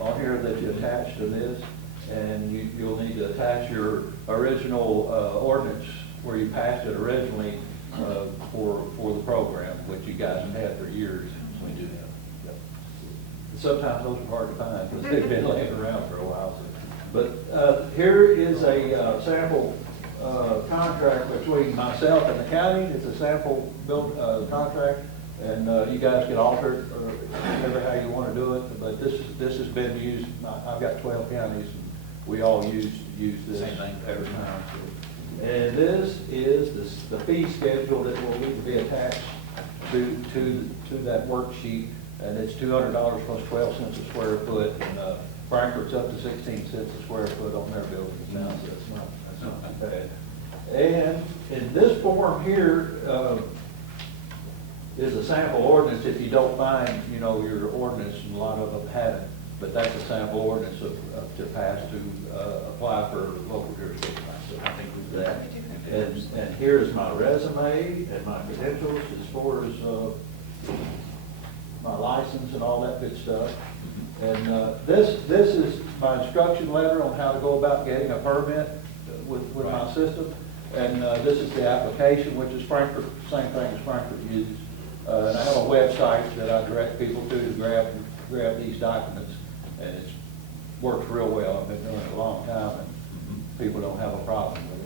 on here that you attach to this, and you'll need to attach your original ordinance where you passed it originally for the program, which you guys have had for years. We do have. Yep. Sometimes those are hard to find because they've been laying around for a while. But here is a sample contract between myself and the county. It's a sample build contract, and you guys can alter it or whatever how you want to do it. But this has been used. I've got 12 counties, and we all use this Same thing. every time. So. And this is the fee schedule that will need to be attached to that worksheet, and it's $200 plus 12 cents a square foot, and Frankfurt's up to 16 cents a square foot on their buildings now, so that's not too bad. And in this form here, is a sample ordinance if you don't find, your ordinance, and a lot of them haven't, but that's a sample ordinance to pass to apply for local jurisdiction. So I think we do that. And here's my resume and my credentials as far as my license and all that good stuff. And this is my instruction letter on how to go about getting a permit with my system. And this is the application, which is Frankfurt, same thing as Frankfurt uses. And I have a website that I direct people to grab these documents, and it works real well. I've been doing it a long time, and people don't have a problem with it,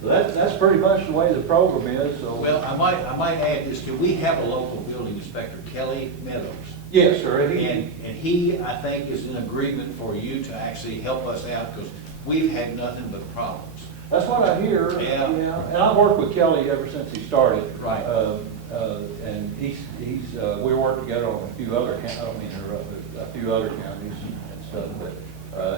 So that's pretty much the way the program is. So Well, I might add this too. We have a local building inspector, Kelly Meadows. yes, sir. And he, I think, is in agreement for you to actually help us out, because we've had nothing but problems. That's what I hear. Yeah. And I've worked with Kelly ever since he started. Right. And he's we work together on a few other, I don't mean to interrupt, but a few other counties and stuff. But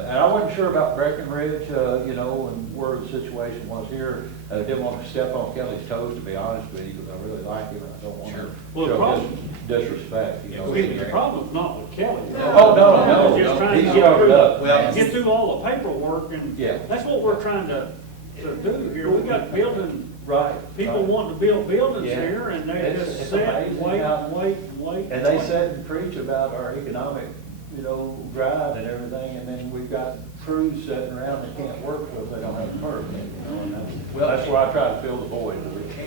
and I wasn't sure about Breckinridge, and where the situation was here. I didn't want to step on Kelly's toes, to be honest with you, because I really like him and I don't want Sure. to Well, the show problem- disrespect. The problem's not with Kelly. Oh, no, We're just trying he's to get covered through, up. Well, get through all the paperwork, and Yeah. that's what we're trying to do here. We got building, Right. people right. wanting to build buildings Yeah. here, and they It's just sit and amazing wait how- and wait and wait. And they sit and preach about our economic, drive and everything, and then we've got crews sitting around that can't work because they don't have a permit, and that's where I try to fill the void.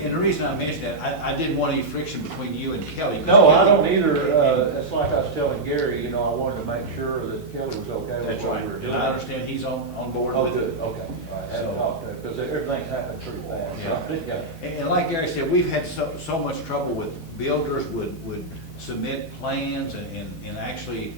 And the reason I mentioned that, I didn't want any friction between you and Kelly. 'cause No, I Kelly- don't either. It's like I was telling Gary, I wanted to make sure that Kelly was okay with That's what right. we were And doing. I understand he's on board Oh, with good, it. okay. Right, I haven't talked to him, because everything's happened pretty fast. Yeah. And like Gary said, we've had so much trouble with builders would submit plans and actually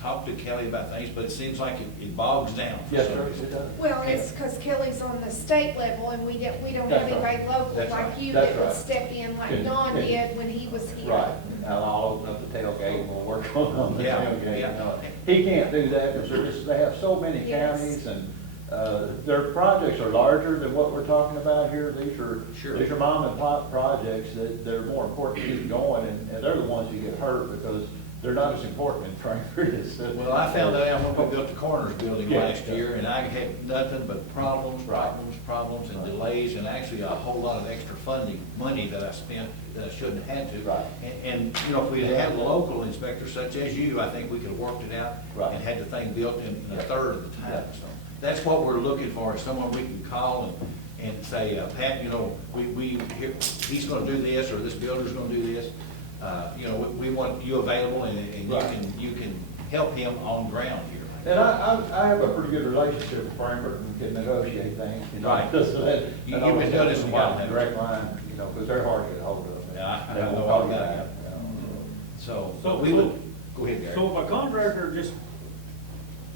talk to Kelly about things, but it seems like it bogs down. Yes, sir, it does. Well, it's because Kelly's on the state level, and we don't have That's right. anybody local That's like right. you That's that would right. step in like Good. Don Good. did when he was here. Right, and I'll open up the tailgate and we'll work on the Yeah, tailgate. yeah. He can't do that because they have so many Yes. counties, and their projects are larger than what we're talking about here. Sure. These are mom and pop projects that they're more important to keep going, and they're the ones who get hurt because they're not as important in Frankfurt as. Well, I found out when we built the Corners building Yeah. last year, and I had nothing but problems, and delays, and actually a whole lot of extra money that I spent that I shouldn't have had to. Right. And if we had had a local inspector such as you, I think we could have worked it out Right. and had the thing built in a third of the time. Yeah. So that's what we're looking for, is someone we can call and say, Pat, he's gonna do this, or this builder's gonna do this. We want you available, and Right. you can help him on ground here. And I have a pretty good relationship with Frankfurt and can negotiate things, Right. So that- You've that been doing this a while, haven't you? Direct line, because they're hard to get hold of. Yeah, I They have won't no call idea. you back, So we would, go ahead, Gary. So if a contractor just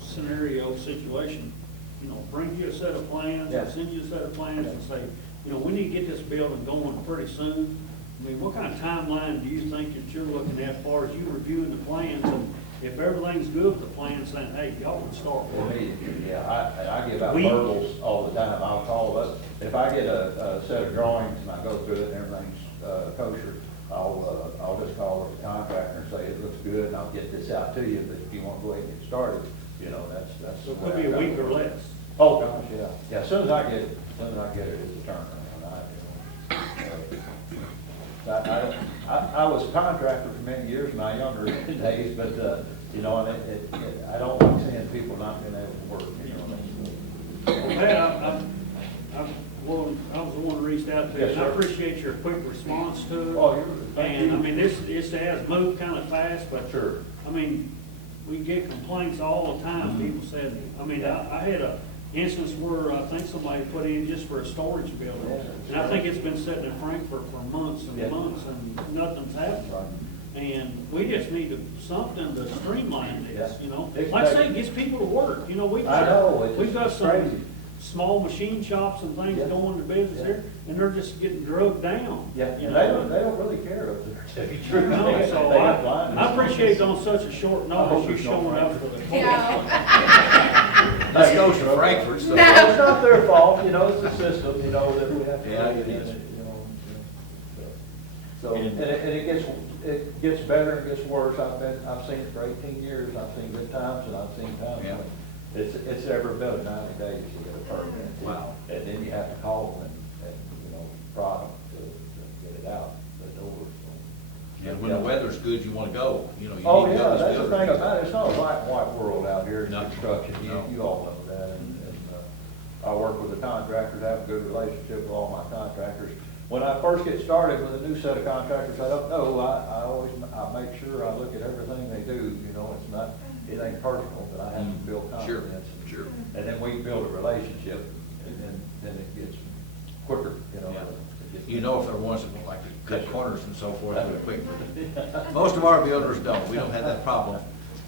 scenario situation, bring you a set of plans, Yeah. or send you a set of plans and say, we need to get this building going pretty soon. I mean, what kind of timeline do you think that you're looking at as far as you reviewing the plans, and if everything's good with the plan, saying, hey, y'all can start work? I give out verbals all the time. I'll call up, if I get a set of drawings and I go through it and everything's kosher, I'll just call up the contractor and say, it looks good, and I'll get this out to you, but if you want to go ahead and get started, that's. So it could be a week or less. Oh, gosh, yeah. Yeah, as soon as I get it, it's a turnaround. I was a contractor for many years in my younger days, but, I don't like seeing people not being able to work, Pat, I was the one who reached out to you, Yes, and I sir. appreciate your quick response to it. Oh, thank you. And, this has moved kind of fast, but, Sure. we get complaints all the time. People said, I had a instance where I think somebody put in just for a storage building. And I think it's been sitting in Frankfurt for months and Yeah. months, and nothing's happened. Right. And we just need something to streamline this, Yeah. Like I say, it gets people to work, I know, we've got it's some, crazy. small machine shops and things Yeah. going to business Yeah. here, and they're just getting drugged down. Yeah, you and know? they don't really care up there, to tell you the truth. No, They- so they got blinders. I appreciate on such a short I hope notice, you it's not showing up Frankfurt. for the. Yeah. This goes to Frankfurt, so. No. It's not their fault, you know, it's the system, you know, that we have to. Yeah, live it in, is. you know. So, and it gets better and gets worse. I've seen it for 18 years. I've seen good times and I've seen times Yeah. when it's every bit of 90 days to get a permit. Wow. And then you have to call them and, you know, prod them to get it out the door, so. And when the weather's good, you wanna go, you know, you need to Oh, go yeah, to this that's the building. thing about it, it's not a black and white world out here in No. construction, No. you all know that, and I work with the contractors, have a good relationship with all my contractors. When I first get started with a new set of contractors, I don't know, I make sure I look at everything they do, you know, it ain't personal, but I have to build Sure, confidence. sure. And then we build a relationship, and then it gets quicker, you know. Yeah. it gets- You know if there are ones that would like to cut Yes. corners and so forth, do it quick. Most of our builders don't, we don't have that problem.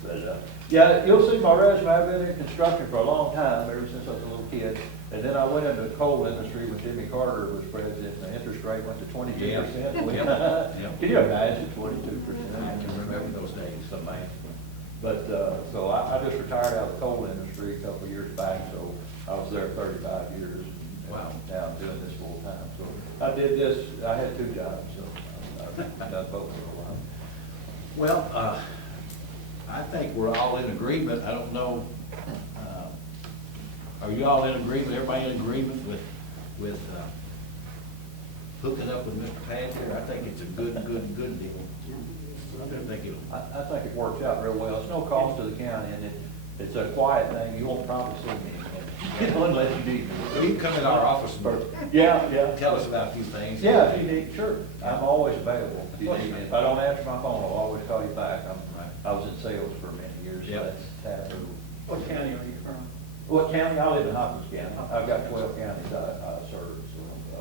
But, yeah, you'll see my resume, I've been in construction for a long time, ever since I was a little kid. And then I went into the coal industry when Jimmy Carter was president, and the interest rate went to 22%. Yep. Can you imagine 22%? I can remember those days. So, man. But, so I just retired out of the coal industry a couple of years back, so I was there 35 years. and Wow. Now I'm doing this full time, so I did this, I had 2 jobs, so I've done both for a while. Well, I think we're all in agreement, I don't know, are you all in agreement, everybody in agreement with hooking up with Mr. Pad here? I think it's a good deal. I think it'll. I think it works out real well. It's no cost to the county, and it's a quiet thing. You won't probably see me again, unless you need me. Well, you can come in our office and Yeah. tell us about a few things. Yeah, if you need, sure. I'm always available if you need me. If I don't answer my phone, I'll always call you back. I was in sales for many years, so Yep. that's taboo. What county are you from? What county? I live in Hopkins County. I've got 12 counties I serve, so,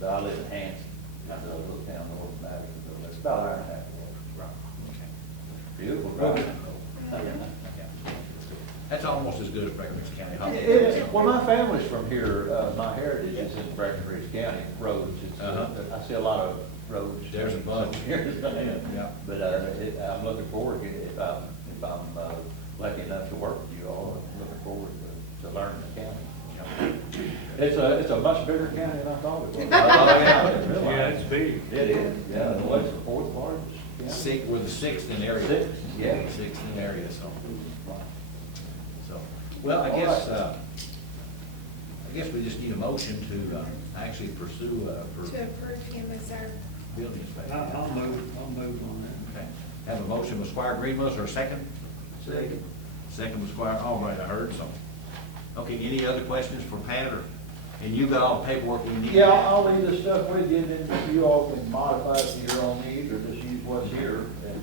but I live in Hanson, that's a little town north of Madison, so that's about an hour and a half away. Right, okay. Beautiful drive. That's almost as good as Breckinridge County. huh? Well, my family's from here, my heritage is in Breckinridge County, roads, I see a lot of roads. There's a bunch. Here, Yeah. but, I'm looking forward to it, if I'm lucky enough to work with you all, I'm looking forward to learning the county. It's a much bigger county than I thought it was. I didn't realize. Yeah, it's big. It is, yeah, the what's the 4th largest county? We're the 6th in area. 6th, yeah. 6th in area, so, well, I All guess, right. I guess we just need a motion to, actually pursue, for To approve him as our, building inspector. I'll move on that. Okay, have a motion with Squire Greenless, or a second? Second with Squire, all right, I heard, so. Okay, any other questions for Pat, or, and you got all the paperwork we need? Yeah, I'll leave this stuff with you, and then you all can modify it to your own needs, or just use what's here, and,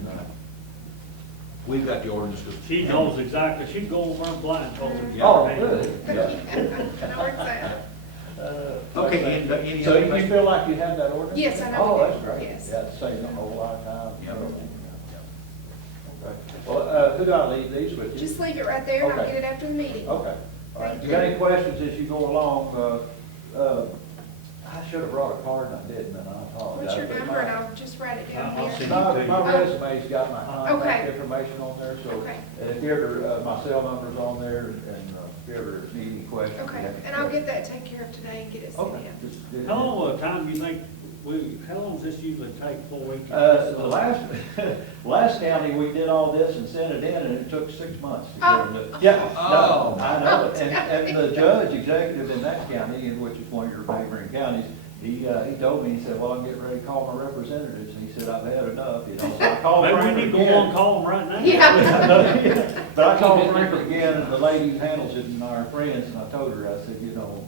We've got the ordinance. She knows exactly, she'd go over and blindfolded. oh, good, yeah. I know where it's at. Okay, and, any So other you questions? feel like you have that ordinance? Yes, I know Oh, we do. that's great. Yes. Yeah, it saves a whole lot of time. Yep. Okay. Well, who do I leave these with? You? Just leave it right there and I'll Okay. get it after the meeting. Okay. All right. Thank You got you. any questions as you go along? I should have brought a card and I didn't, and I apologize. What's your but number, my- and I'll just write it down I'll here. send My resume's got my contact Okay. information on there, so, Okay. and if you ever, my cell number's on there, and if you ever need any questions. you Okay, have any and I'll get questions. that taken care of today and get it sent Okay. in. Just do it. How long of a time do you think, how long does this usually take before we can? The last county, we did all this and sent it in, and it took 6 months to get them to. Yeah, Oh. no, I know, and the judge executive in that county, which is one of your neighboring counties, he told me, he said, well, I'm getting ready to call my representatives, and he said, I've had enough, you know, so I called Maybe Frank we need to go on again. and call them right now. Yeah. But I called Frank again, and the lady who handles it, and our friends, and I told her, I said, you know,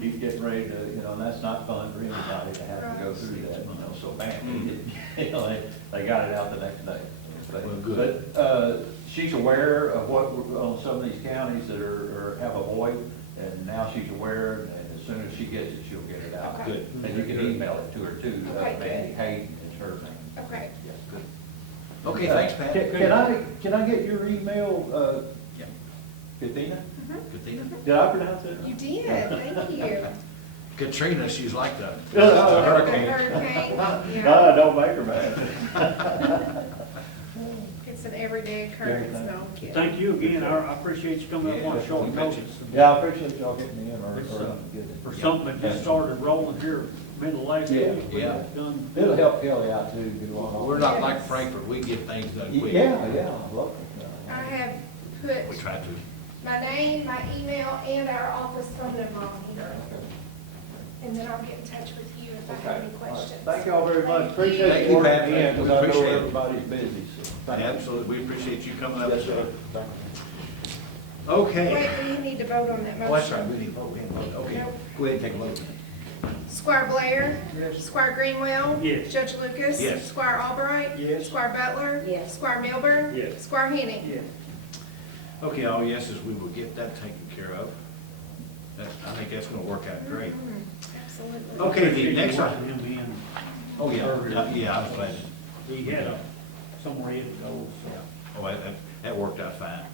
he's getting ready to, you know, and that's not fun for anybody to have to go through that, you know, so bam, he did, you know, they got it out the next day. Well, good. But, she's aware of what, on some of these counties that have a void, and now she's aware, and as soon as she gets it, she'll get it out. Okay. Good. And you can email it to her too, Okay, Mandy good. Hayden is her name. Okay. Yeah, good. Okay, thanks, Pat. Can I get your email, Yeah. Katina? Katrina? Did I pronounce it? You did, thank you. Katrina, she's like the Yeah. hurricane. Hurricane, yeah. Don't make her mad. It's an everyday occurrence, no, I'm kidding. Thank you again, I appreciate you coming up on short notice. Yeah, I appreciate y'all getting me in early. It's, for something that just started rolling here, middle of last week, Yeah, we yeah. got done. It'll help Kelly out too, do all. We're not like Frankfurt, we get things done quick. Yeah, I love it. I have We put try to. my name, my email, and our office phone number on here. And then I'll get in touch with you if I have any questions. Thank y'all very much, Thank appreciate Thank you you, Pat. working in, because We I know appreciate it. everybody's busy, so. thank you. Absolutely, we appreciate you coming up. Yes, sir. Okay. Wait, we need to vote on that motion. Oh, that's right, we need to vote, we haven't voted. Okay, Nope. go ahead and take a vote. Squire Blair? Yes. Squire Greenwell? Yes. Judge Lucas? Yes. Squire Albright? Yes. Squire Butler? Yes. Squire Milburn? Yes. Squire Henning? Yeah. Okay, all yeses, we will get that taken care of. I think that's gonna work out great. Mhm, absolutely. Okay, the Appreciate you next working item. him in. Oh, yeah, I was glad. He had somewhere he had to go, so. Oh, that worked out fine.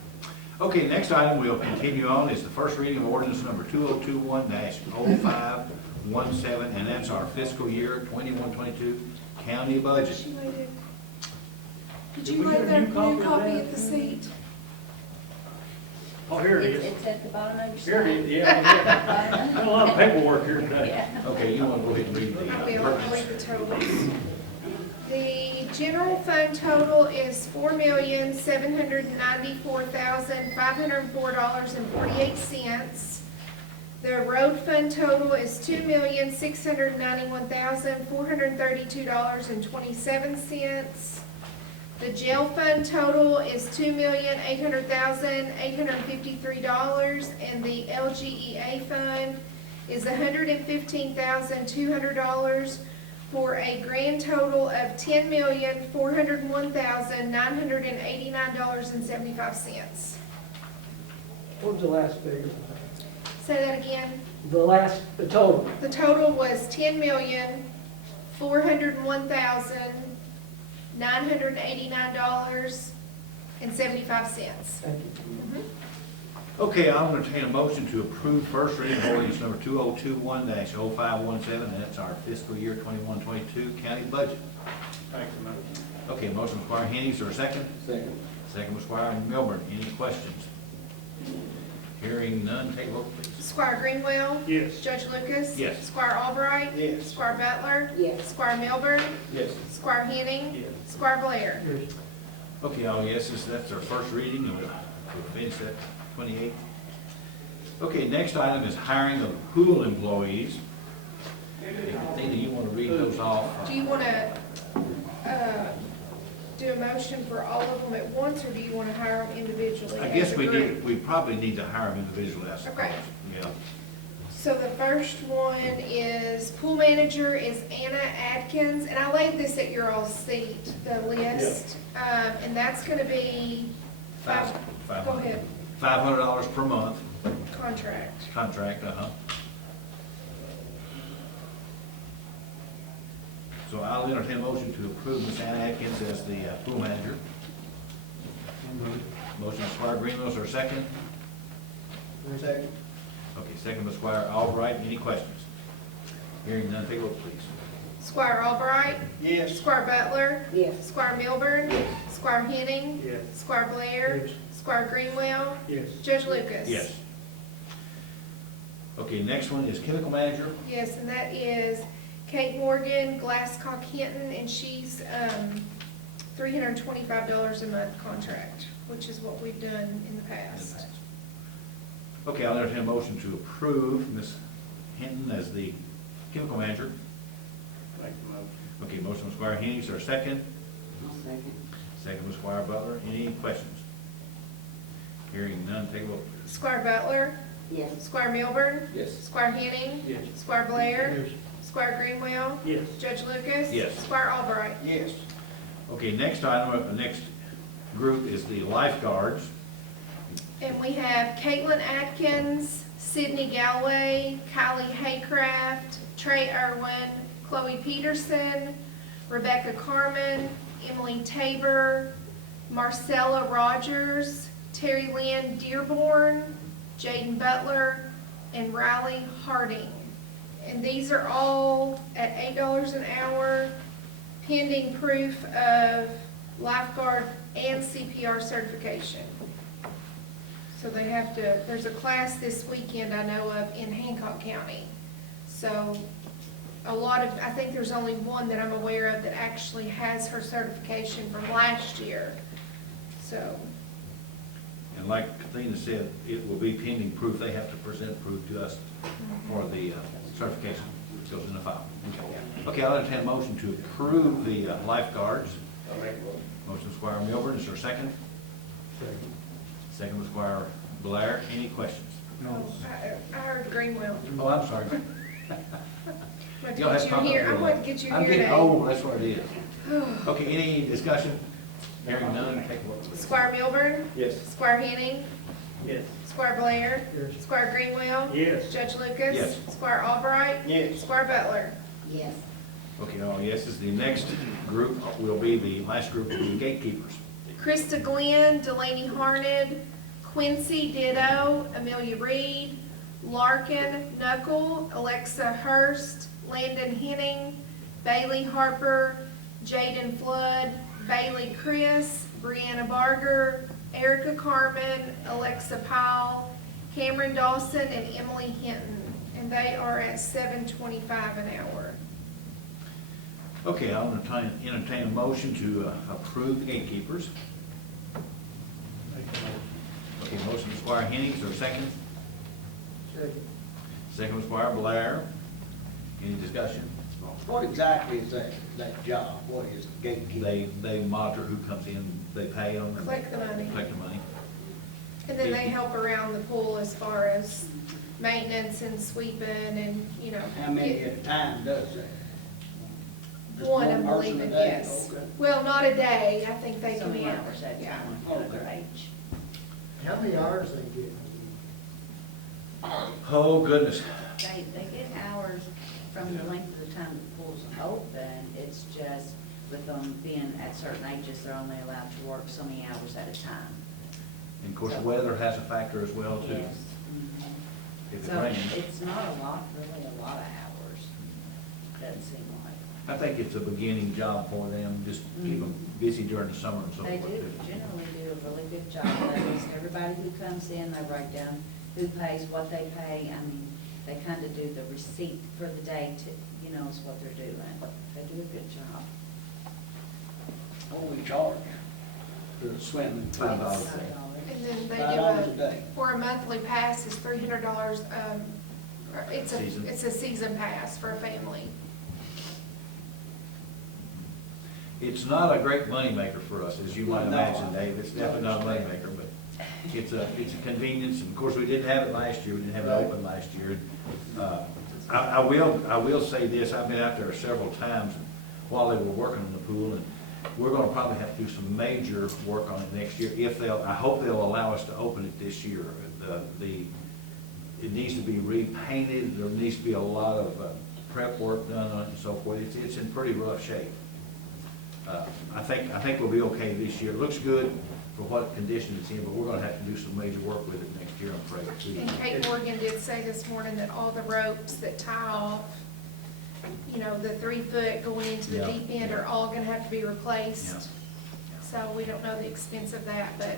Okay, next item we'll continue on is the first reading of ordinance number 2021-0517, and that's our fiscal year 21-22 county budget. She waited. Did Did you we lay get a that new new copy of copy that? at the seat? Oh, here it is. It's at the bottom of your Here it is, slide. yeah. Got a lot of paperwork here today. Yeah. Okay, you want to go ahead and read the I will, I'll purpose? read the totals. The general fund total is $4,794,504.48. The road fund total is $2,691,432.27. The jail fund total is $2,800,853, and the LGEA fund is $115,200, for a grand total of $10,401,989.75. What was the last figure? Say that again. The total. The total was $10,401,989.75. Thank you. Okay, I'll entertain a motion to approve first reading of ordinance number 2021-0517, and that's our fiscal year 21-22 county budget. Thank you, Madam. Okay, motion by Squire Henning, is there a second? Second. Second by Squire Milburn, any questions? Hearing none, take a vote please. Squire Greenwell? Yes. Judge Lucas? Yes. Squire Albright? Yes. Squire Butler? Yes. Squire Milburn? Yes. Squire Henning? Yes. Squire Blair? Yes. Okay, all yeses, that's our first reading, and we'll finish that 28. Okay, next item is hiring of pool employees. Athena, you want to read those off? Do you want to do a motion for all of them at once, or do you want to hire them individually? I guess as a we group? probably need to hire them individually, I suppose. Okay. Yeah. So the first one is, pool manager is Anna Adkins, and I laid this at your all's seat, the list. And that's gonna be Five go hundred. ahead, $500 per month, contract. contract, So I'll entertain a motion to approve Ms. Anna Atkins as the pool manager. Motion by Squire Greenwell, is there a second? Second. Okay, second by Squire Albright, any questions? Hearing none, take a vote please. Squire Albright? Yes. Squire Butler? Yes. Squire Milburn? Squire Henning? Yes. Squire Blair? Yes. Squire Greenwell? Yes. Judge Lucas? Yes. Okay, next one is chemical manager. Yes, and that is Kate Morgan, Glasscock Hinton, and she's $325 a month contract, which is what we've done in the past. Okay, I'll entertain a motion to approve Ms. Hinton as the chemical manager. Thank you, Madam. Okay, motion by Squire Henning, is there a second? I'll second. Second by Squire Butler, any questions? Hearing none, take a vote please. Squire Butler? Yes. Squire Milburn? Yes. Squire Henning? Yes. Squire Blair? Yes. Squire Greenwell? Yes. Judge Lucas? Yes. Squire Albright? Yes. Okay, next item, next group is the lifeguards. And we have Caitlin Atkins, Sydney Galloway, Kylie Haycraft, Trey Irwin, Chloe Peterson, Rebecca Carmen, Emily Tabor, Marcella Rogers, Terry Lynn Dearborn, Jaden Butler, and Riley Harding. And these are all at $8 an hour, pending proof of lifeguard and CPR certification. So they have to, there's a class this weekend I know of in Hancock County. So a lot of, I think there's only one that I'm aware of that actually has her certification from last year. So, And like Athena said, it will be pending proof. They have to present proof to us for the certification. It goes in the file. Okay, I'll entertain a motion to approve the lifeguards. Motion Squire Milburn, is there a second? Second was Squire Blair. Any questions? I heard Greenwell. Oh, I'm sorry. I'm Y'all have going to get you here. I'm comment. going to get you I'm here getting today. old, that's what it is. Okay, any discussion? Hearing none, take a vote. Squire Milburn, Yes. Squire Henning, Yes. Squire Blair, Yes. Squire Greenwell, Yes. Judge Lucas, Yes. Squire Albright, Yes. Squire Butler. Yes. Okay, all yeses. The next group will be, the last group will be gatekeepers. Krista Glenn, Delaney Harned, Quincy Ditto, Amelia Reed, Larkin Knuckle, Alexa Hurst, Landon Henning, Bailey Harper, Jaden Flood, Bailey Chris, Brianna Barger, Erica Carmen, Alexa Powell, Cameron Dawson, and Emily Hinton. And they are at $7.25 an hour. Okay, I'll entertain a motion to approve gatekeepers. Okay, motion to Squire Henning, is there a second? Second. Second was Squire Blair. Any discussion? What exactly is that job? What is it, gatekeeper? They monitor who comes in, they pay them. and Collect the money. Collect the money. And then they help around the pool as far as maintenance and sweeping and, you know. How many at a time does that? Just One, I person believe a it, day? yes. Okay. Well, not a day, I think they So come many in. hours at a Yeah. time, Okay. their age. How many hours they get? Oh, goodness. They get hours from the length of the time the pool's open. It's just with them being at certain ages, they're only allowed to work so many hours at a time. And of course, weather has a factor as well, too. Yes. Mhm. If it So rains. it's not a lot, really a lot of hours, doesn't seem like. I think it's a beginning job for them, just keep them busy during the summer and so forth. They do, too. generally do a really good job. They list everybody who comes in, they write down who pays, what they pay. I mean, they kind of do the receipt for the day to, you know, is what they're doing. They do a good job. What we charge for the swimming? $5. And then they $5 a do day. for a monthly pass is $300. It's Season. it's a season pass for a family. It's not a great moneymaker for us, as you might No. imagine, Dave. It's definitely not a moneymaker, but it's a convenience. And of course, we didn't have it last year. We didn't have it open last year. I will say this, I've been out there several times while they were working on the pool, and we're gonna probably have to do some major work on it next year. I hope they'll allow us to open it this year. It needs to be repainted. There needs to be a lot of prep work done on it and so forth. It's in pretty rough shape. I think we'll be okay this year. It looks good for what condition it's in, but we're gonna have to do some major work with it next year, I'm afraid, too. And Kate Morgan did say this morning that all the ropes that tie off, you know, the 3 foot going into the Yeah. deep end are all gonna have to be replaced. Yeah. So we don't know the expense of that, but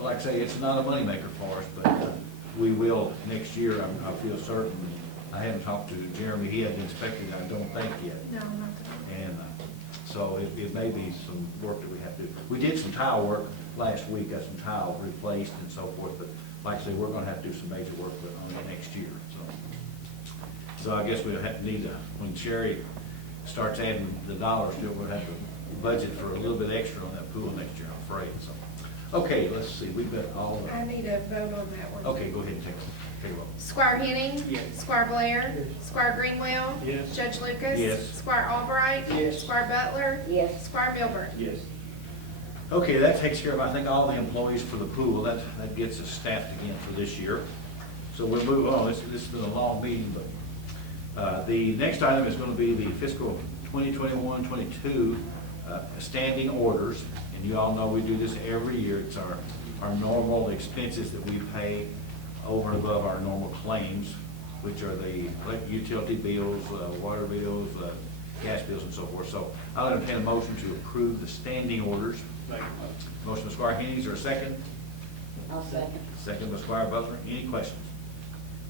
Like I say, it's not a moneymaker for us, but we will next year, I feel certain. I haven't talked to Jeremy, he hasn't inspected it, I don't think yet. no, not that. And so it may be some work that we have to do. We did some tile work last week, got some tile replaced and so forth, but like I say, we're gonna have to do some major work on it next year, so. So I guess we'll have to when Sherry starts adding the dollars to it, we'll have to budget for a little bit extra on that pool next year, I'm afraid, so. Okay, let's see, we've got all the. I need a vote on that one. Okay, go ahead and take a vote. Squire Henning. Yes. Squire Blair. Yes. Squire Greenwell. Yes. Judge Lucas. Yes. Squire Albright. Yes. Squire Butler. Yes. Squire Milburn. Yes. Okay, that takes care of, I think, all the employees for the pool. That gets us staffed again for this year. So we'll move on. This has been a long meeting, but the next item is going to be the fiscal 2021-22 standing orders. And you all know we do this every year. It's our normal expenses that we pay over and above our normal claims, which are the utility bills, water bills, gas bills and so forth. So I'll entertain a motion to approve the standing orders. Motion by Squire Henning, is there a second? I'll second. Second by Squire Butler. Any questions?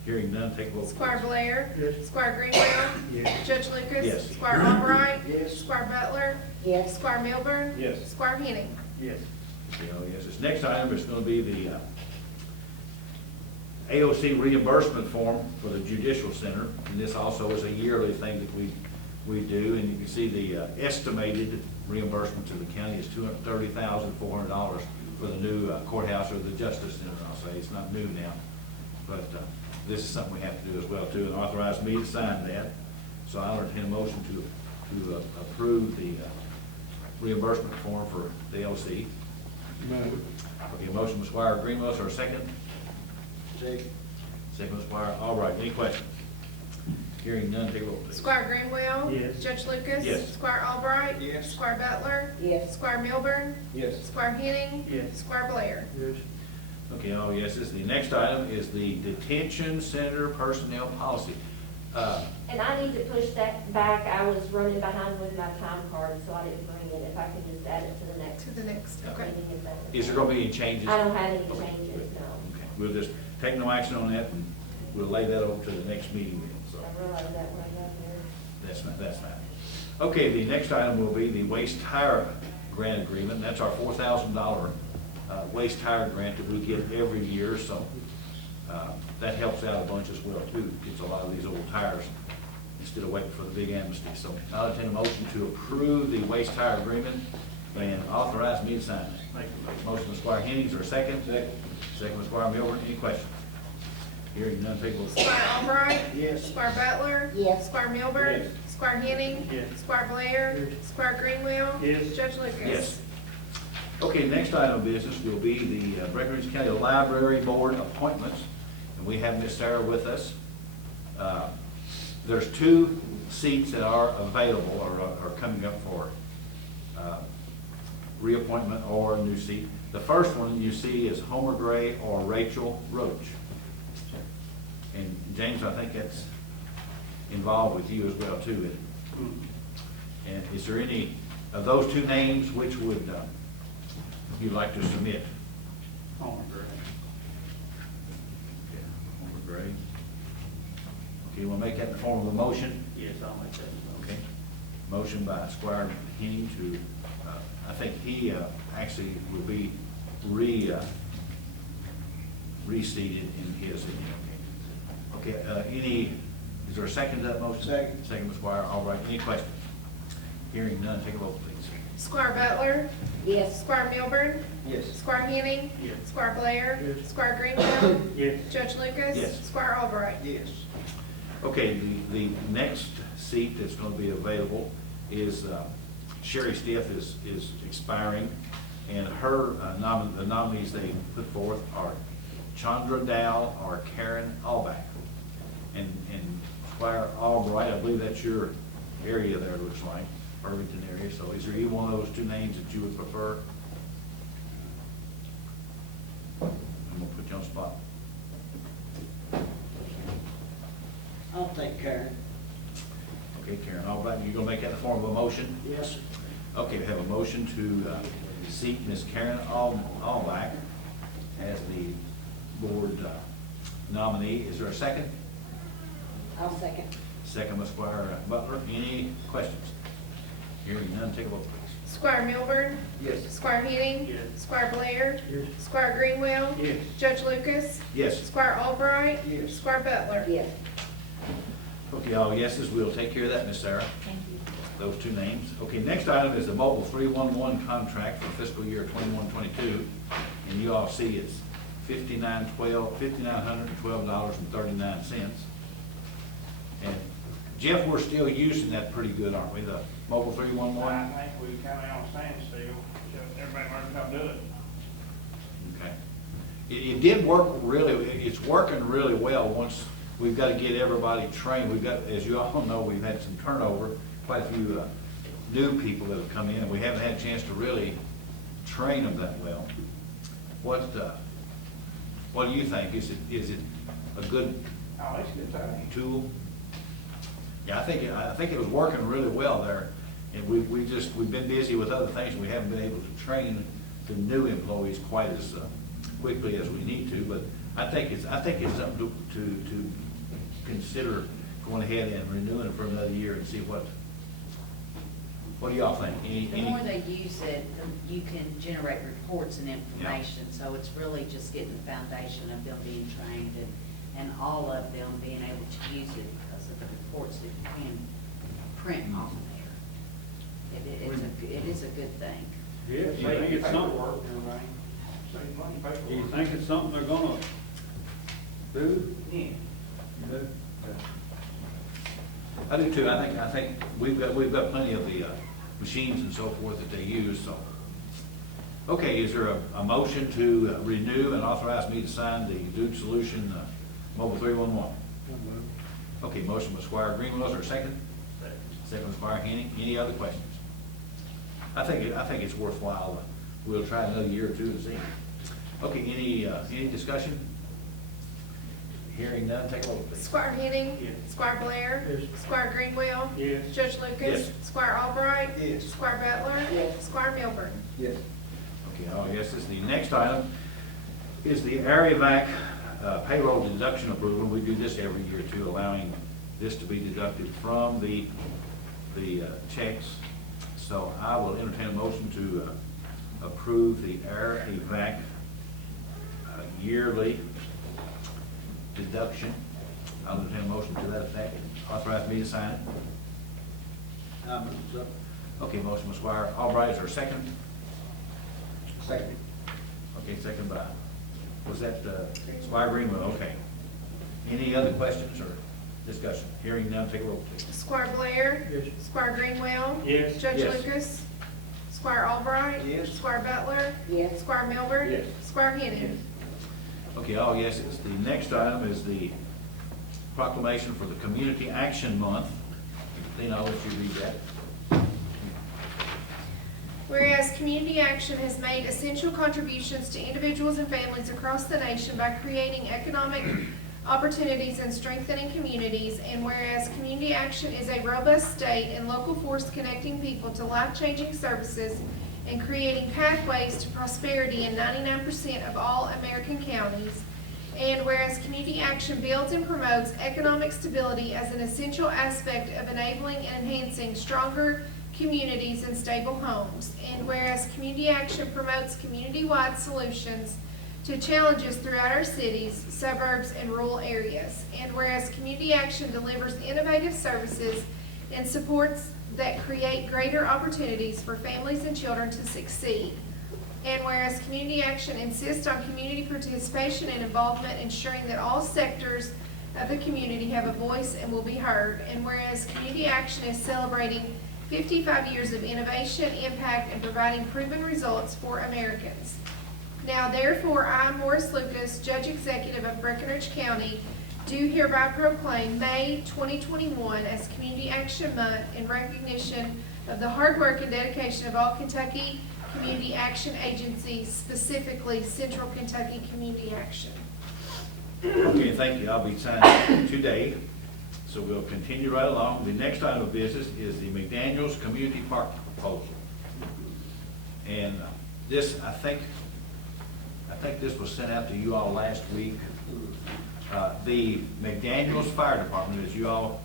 Hearing none, take a vote. Squire please. Yes. Blair. Squire Greenwell. Yes. Judge Lucas. Yes. Squire Albright. Yes. Squire Butler. Yes. Squire Milburn. Yes. Squire Henning. Yes. Okay, oh, yes. This next item is going to be the AOC reimbursement form for the Judicial Center. And this also is a yearly thing that we do. And you can see the estimated reimbursement to the county is $230,400 for the new courthouse or the Justice Center, I'll say. It's not new now. But this is something we have to do as well too, and authorize me to sign that. So I'll entertain a motion to approve the reimbursement form for the LC. Okay, a motion by Squire Greenwell, or a second? Second. Second by Squire Albright. Any questions? Hearing none, take a vote, please. Squire Greenwell. Yes. Judge Lucas. Yes. Squire Albright. Yes. Squire Butler. Yes. Squire Milburn. Yes. Squire Henning. Yes. Squire Blair. Yes. Okay, oh yes, the next item is the detention center personnel policy. And I need to push that back. I was running behind with my time card, so I didn't bring it. If I could just add it to the next To the next, okay. meeting, if that's okay. Is there going to be any changes? I don't have any Okay, changes, good. no. Okay, we'll just take no action on that, and we'll lay that over to the next meeting then, so. I realized that when I got there. That's fine. Okay, the next item will be the waste tire grant agreement. That's our $4,000 waste tire grant that we get every year, so that helps out a bunch as well too. Gets a lot of these old tires instead of waiting for the big amnesty. So I'll entertain a motion to approve the waste tire agreement and authorize me to sign it. Motion by Squire Henning, or a second? Second by Squire Milburn. Any questions? Hearing none, take a vote. Squire Albright. Yes. Squire Butler. Yes. Squire Milburn. Yes. Squire Henning. Yes. Squire Blair. Yes. Squire Greenwell. Yes. Judge Lucas. Yes. Okay, next item of business will be the Breckinridge County Library Board appointments, and we have Miss Sarah with us. There's 2 seats that are available or are coming up for reappointment or a new seat. The first one you see is Homer Gray or Rachel Roach. And James, I think that's involved with you as well too. isn't it? And is there any of those 2 names which would you'd like to submit? Homer Gray. Okay, Homer Gray. Okay, we'll make that in the form of a motion. Yes, I'll make that. Okay. Motion by Squire Henning to, I think he actually will be reseated in his. Okay, is there a second to that motion? Second. Second by Squire. All right, any questions? Hearing none, take a vote, please. Squire Butler. Yes. Squire Milburn. Yes. Squire Henning. Yes. Squire Blair. Yes. Squire Greenwell. Yes. Judge Lucas. Yes. Squire Albright. Yes. Okay, the next seat that's going to be available is Sherry Stiff is expiring, and her the nominees they put forth are Chandra Dow or Karen Allback. And Squire Albright, I believe that's your area there, looks like, Irvington area. So is there either one of those 2 names that you would prefer? I'm going to put you on the spot. I'll take Karen. Okay, Karen Albright, you going to make that in the form of a motion? Yes, sir. Okay, we have a motion to seat Ms. Karen Allback as the board nominee. Is there a second? I'll second. Second by Squire Butler. Any questions? Hearing none, take a vote, please. Squire Milburn. Yes. Squire Henning. Yes. Squire Blair. Yes. Squire Greenwell. Yes. Judge Lucas. Yes. Squire Albright. Yes. Squire Butler. Yes. Okay, all yeses, we'll take care of that, Ms. Sarah. Thank you. Those 2 names. Okay, next item is the Mobile 311 contract for fiscal year 21-22. And you all see it's $5,912.39. And Jeff, we're still using that pretty good, aren't we? The Mobile 311? I think we kind of on standstill, everybody learned how to do it. Okay. It did work really, it's working really well once we've got to get everybody trained. We've got, as you all know, we've had some turnover, quite a few new people that have come in, and we haven't had a chance to really train them that well. What do you think? Is it a good Oh, it's a good time. tool? Yeah, I think it was working really well there, and we've been busy with other things, and we haven't been able to train the new employees quite as quickly as we need to, but I think it's something to consider going ahead and renewing it for another year and see what do y'all think? The more they use it, you can generate reports and information, so it's really just getting the foundation of them being trained and all of them being able to use it because of the reports that you can print off of there. It is a good thing. Yeah, you think it's something, do you think it's something they're gonna do? Yeah. You do? I do too. I think we've got plenty of the machines and so forth that they use, so. Okay, is there a motion to renew and authorize me to sign the Duke Solution Mobile 311? Okay, motion by Squire Greenwell, is there a second? Second by Squire Henning. Any other questions? I think it's worthwhile. We'll try another year or two and see. Okay, any discussion? Hearing none, take a vote, please. Squire Henning. Yes. Squire Blair. Yes. Squire Greenwell. Yes. Judge Lucas. Yes. Squire Albright. Yes. Squire Butler. Yes. Squire Milburn. Yes. Okay, yes, the next item is the ARIVAC payroll deduction approval. We do this every year too, allowing this to be deducted from the checks. So I will entertain a motion to approve the ARIVAC yearly deduction. I'll entertain a motion to that effect. Authorize me to sign it. Okay, motion by Squire Albright, is there a second? Second. Okay, second by, was that Squire Greenwell? Okay. Any other questions or discussion? Hearing none, take a roll, please. Squire Blair. Yes. Squire Greenwell. Yes. Judge Yes. Lucas. Squire Albright. Yes. Squire Butler. Yes. Squire Milburn. Yes. Squire Henning. Okay, all yeses. The next item is the proclamation for the Community Action Month. Lena, I'll let you read that. Whereas Community Action has made essential contributions to individuals and families across the nation by creating economic opportunities and strengthening communities, and whereas Community Action is a robust state and local force connecting people to life-changing services and creating pathways to prosperity in 99% of all American counties, and whereas Community Action builds and promotes economic stability as an essential aspect of enabling and enhancing stronger communities and stable homes, and whereas Community Action promotes community-wide solutions to challenges throughout our cities, suburbs, and rural areas, and whereas Community Action delivers innovative services and supports that create greater opportunities for families and children to succeed, and whereas Community Action insists on community participation and involvement, ensuring that all sectors of the community have a voice and will be heard, and whereas Community Action is celebrating 55 years of innovation, impact, and providing proven results for Americans. Now therefore, I, Morris Lucas, Judge Executive of Breckinridge County, do hereby proclaim May 2021 as Community Action Month in recognition of the hard work and dedication of all Kentucky Community Action agencies, specifically Central Kentucky Community Action. Okay, thank you. I'll be signing today. So we'll continue right along. The next item of business is the McDaniels Community Park proposal. And this, I think this was sent out to you all last week. The McDaniels Fire Department, as you all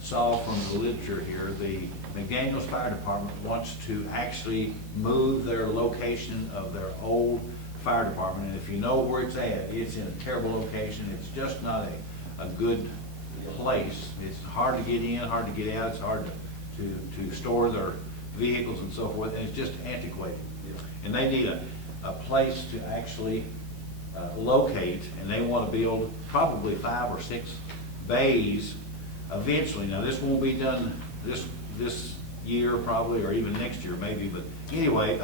saw from the literature here, the McDaniels Fire Department wants to actually move their location of their old fire department. And if you know where it's at, it's in a terrible location. It's just not a good place. It's hard to get in, hard to get out. It's hard to store their vehicles and so forth. And it's just antiquated. And they need a place to actually locate, and they want to build probably 5 or 6 bays eventually. Now this won't be done this year probably, or even next year maybe, but anyway,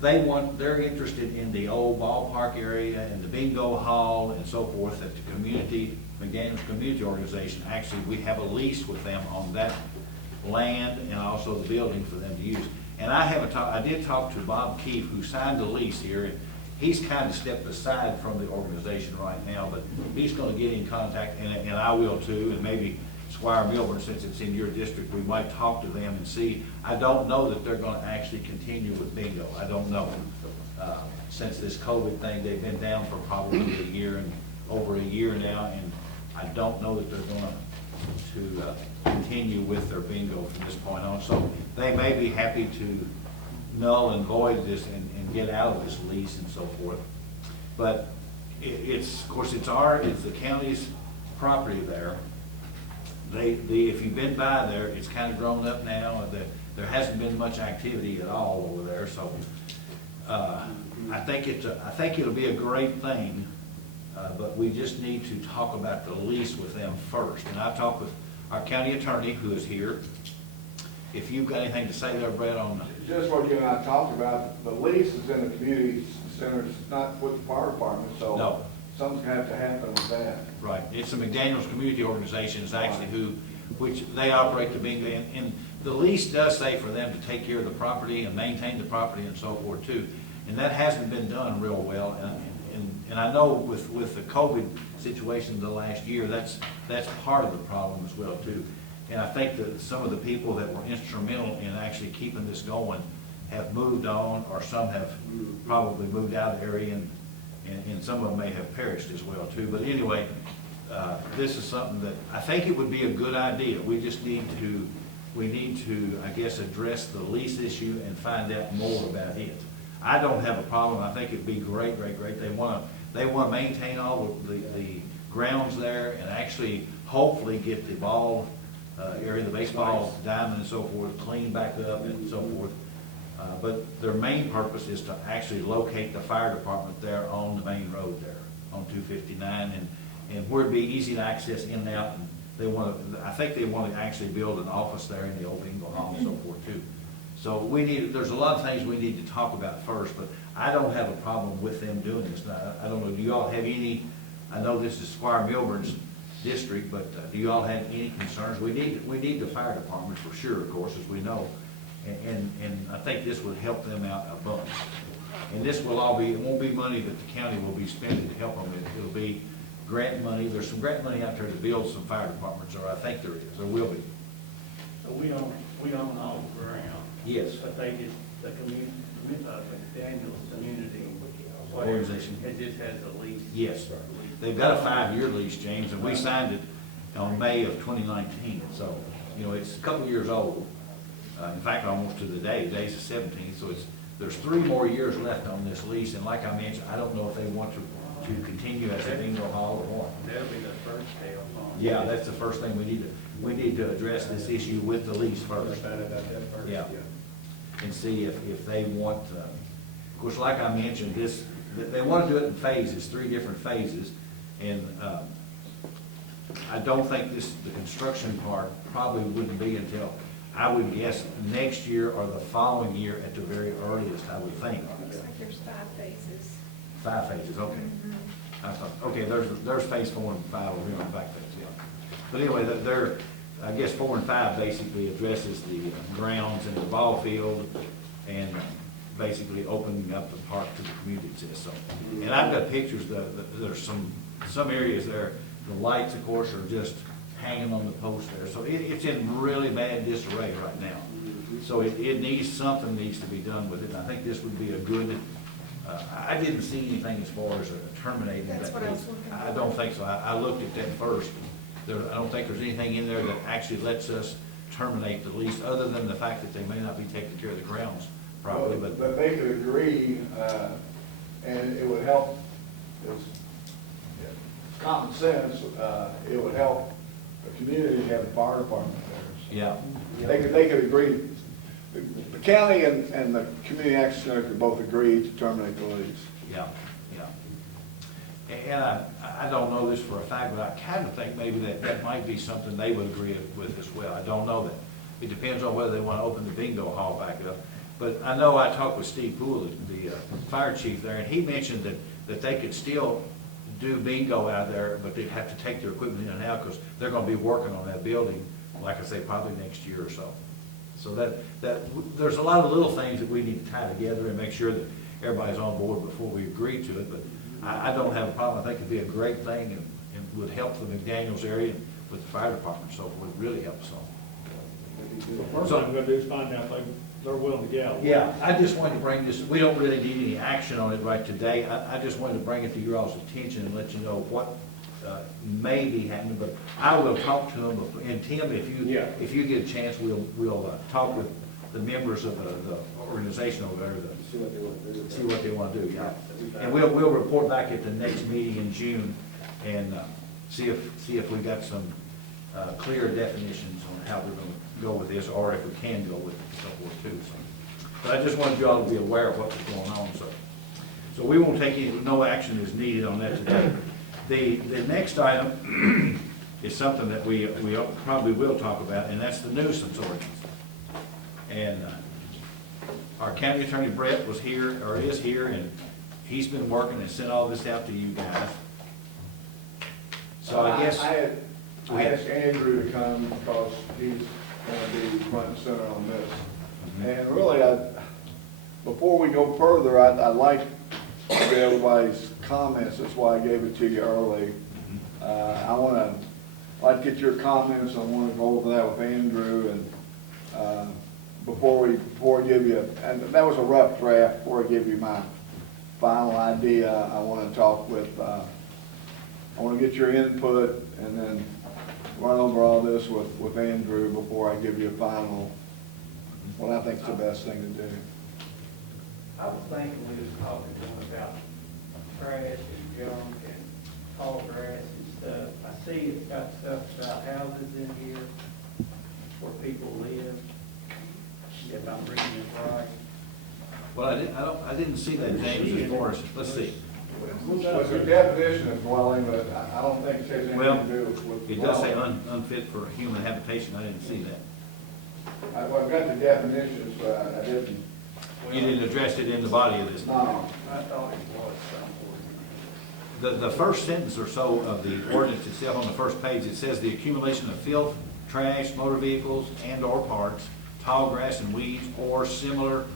they're interested in the old ballpark area and the bingo hall and so forth, that the community, McDaniels Community Organization, actually we have a lease with them on that land and also the building for them to use. And I did talk to Bob Keefe, who signed the lease here. he's kind of stepped aside from the organization right now, but he's gonna get in contact, and I will too, and maybe Squire Milburn, since it's in your district, we might talk to them and see. I don't know that they're gonna actually continue with bingo. I don't know. Since this COVID thing, they've been down for probably a year and over a year now, and I don't know that they're gonna continue with their bingo from this point on. So they may be happy to null and void this and get out of this lease and so forth. But it's, of course, it's the county's property there. If you've been by there, it's kind of grown up now. There hasn't been much activity at all over there, so I think it'll be a great thing, but we just need to talk about the lease with them first. And I talked with our county attorney, who is here. If you've got anything to say there, Brett, on just what you and I talked about, the lease is in the community center, it's not with the fire department, so No. something's gonna have to happen with that. right, it's the McDaniels Community Organization is actually which they operate the bingo, and the lease does say for them to take care of the property and maintain the property and so forth too. And that hasn't been done real well, and I know with the COVID situation the last year, that's part of the problem as well too. And I think that some of the people that were instrumental in actually keeping this going have moved on, or some have probably moved out of the area, and some of them may have perished as well too. But anyway, this is something that I think it would be a good idea. We just need to, I guess, address the lease issue and find out more about it. I don't have a problem. I think it'd be great. They want to maintain all of the grounds there and actually hopefully get the ball area, the baseball diamond and so forth, cleaned back up and so forth. But their main purpose is to actually locate the fire department there on the main road there, on 259, and where it'd be easy to access in and out. And I think they want to actually build an office there in the old bingo hall and so forth too. So there's a lot of things we need to talk about first, but I don't have a problem with them doing this. Now, I don't know, do you all have any, I know this is Squire Milburn's district, but do you all have any concerns? We need the fire department for sure, of course, as we know. And I think this would help them out a bunch. And this will all be, it won't be money that the county will be spending to help them. It'll be grant money. There's some grant money out there to build some fire departments, or I think there is, there will be. So we own all the ground. Yes. But they get the community, Daniel's community. Organization. It just has a lease. Yes, sir. They've got a 5-year lease, James, and we signed it on May of 2019. So, it's a couple years old. In fact, almost to the day. Today's the 17th, so there's 3 more years left on this lease. And like I mentioned, I don't know if they want to continue as a bingo hall or what. That'll be the first step on. Yeah, that's the first thing we need to address this issue with the lease first. Yeah. And see if they want, of course, like I mentioned, they want to do it in phases, 3 different phases. And I don't think the construction part probably wouldn't be until, I would guess, next year or the following year at the very earliest, I would think. Looks like there's 5 phases. 5 phases, okay. I thought, okay, there's phase 4 and 5 over here on the back page, yeah. But anyway, I guess 4 and 5 basically addresses the grounds and the ball field and basically opening up the park to the community, it says so. And I've got pictures, there's some areas there, the lights, of course, are just hanging on the post there. So it's in really bad disarray right now. So something needs to be done with it. And I think this would be a good, I didn't see anything as far as terminating that. That's what I was looking for. I don't think so. I looked at that first. I don't think there's anything in there that actually lets us terminate the lease, other than the fact that they may not be taking care of the grounds properly. But they could agree, and it would help, it's common sense, it would help the community to have a fire department there. Yeah. They could agree, the county and the community action center could both agree to terminate the lease. Yeah. And I don't know this for a fact, but I kind of think maybe that might be something they would agree with as well. I don't know that. It depends on whether they want to open the bingo hall back up. But I know I talked with Steve Poole, the fire chief there, and he mentioned that they could still do bingo out there, but they'd have to take their equipment in and out because they're going to be working on that building, like I say, probably next year or so. So that there's a lot of little things that we need to tie together and make sure that everybody's on board before we agree to it, but I don't have a problem. I think it'd be a great thing and would help the McDaniels area with the fire department, so it would really help us all. The first thing I'm gonna do is find out if they're willing to get out. Yeah, I just wanted to bring this, we don't really need any action on it right today. I just wanted to bring it to your all's attention and let you know what may be happening, but I will talk to them. And Tim, if you get a chance, we'll talk with the members of the organization over there, see what they want to do, yeah. And we'll report back at the next meeting in June and see if we got some clear definitions on how we're going to go with this, or if we can go with it and so forth too. So, but I just wanted you all to be aware of what was going on. So we won't take no action is needed on that today. The next item is something that we probably will talk about, and that's the nuisance ordinance. And our county attorney Breck was here, or is here, and he's been working and sent all this out to you guys. So I guess I asked Andrew to come because he's going to be front and center on this. And really, before we go further, I'd like to get everybody's comments. That's why I gave it to you early. I want to like get your comments. I want to go over that with Andrew, and before I give you, and that was a rough draft. Before I give you my final idea, I want to talk with. I want to get your input, and then run over all this with Andrew before I give you a final, what I think is the best thing to do. I was thinking we was talking to him about trash and junk and tall grass and stuff. I see it's got stuff about houses in here where people live, if I'm reading it right. Well, I didn't see that, James, as far as, let's see. Well, it's a definition of dwelling, but I don't think it has anything Well, to do with it does say dwelling. unfit for human habitation. I didn't see that. I've got the definitions, but I didn't. You didn't address it in the body of this. No. I thought it was somewhere. The first sentence or so of the ordinance itself on the first page, it says the accumulation of filth, trash, motor vehicles, and or parts, tall grass and weeds, or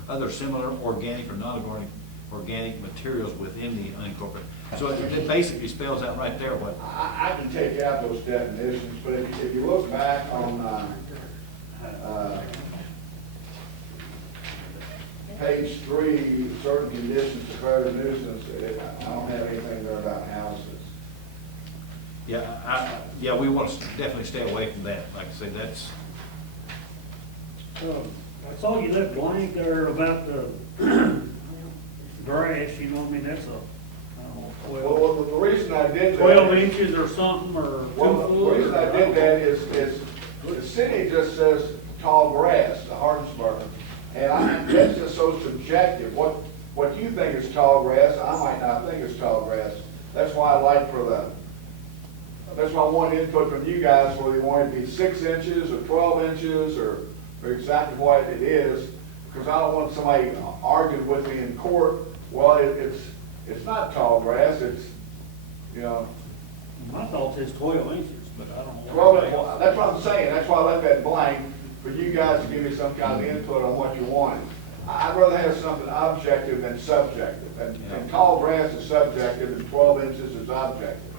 other similar organic or non-organic materials within the unincorporated. So it basically spells out right there what. I can take out those definitions, but if you look back on page 3, certain conditions to further nuisance, I don't have anything there about houses. Yeah, we want to definitely stay away from that. Like I said, that's. I saw you left blank there about the grass, you know, I mean, that's Well, the reason I did that. 12 inches or something, or 2 Well, foot. the reason I did that is the city just says tall grass, the Hardinsburg. And that's just so subjective. What you think is tall grass, I might not think is tall grass. That's why I want input from you guys, whether you want it to be 6 inches or 12 inches or exactly what it is, because I don't want somebody arguing with me in court, well, it's not tall grass, it's, you know. My thought says 12 inches, but I don't know. 12, that's what I'm saying, that's why I left that blank, for you guys to give me some kind of input on what you wanted. I'd rather have something objective than subjective, and tall grass is subjective and 12 inches is objective.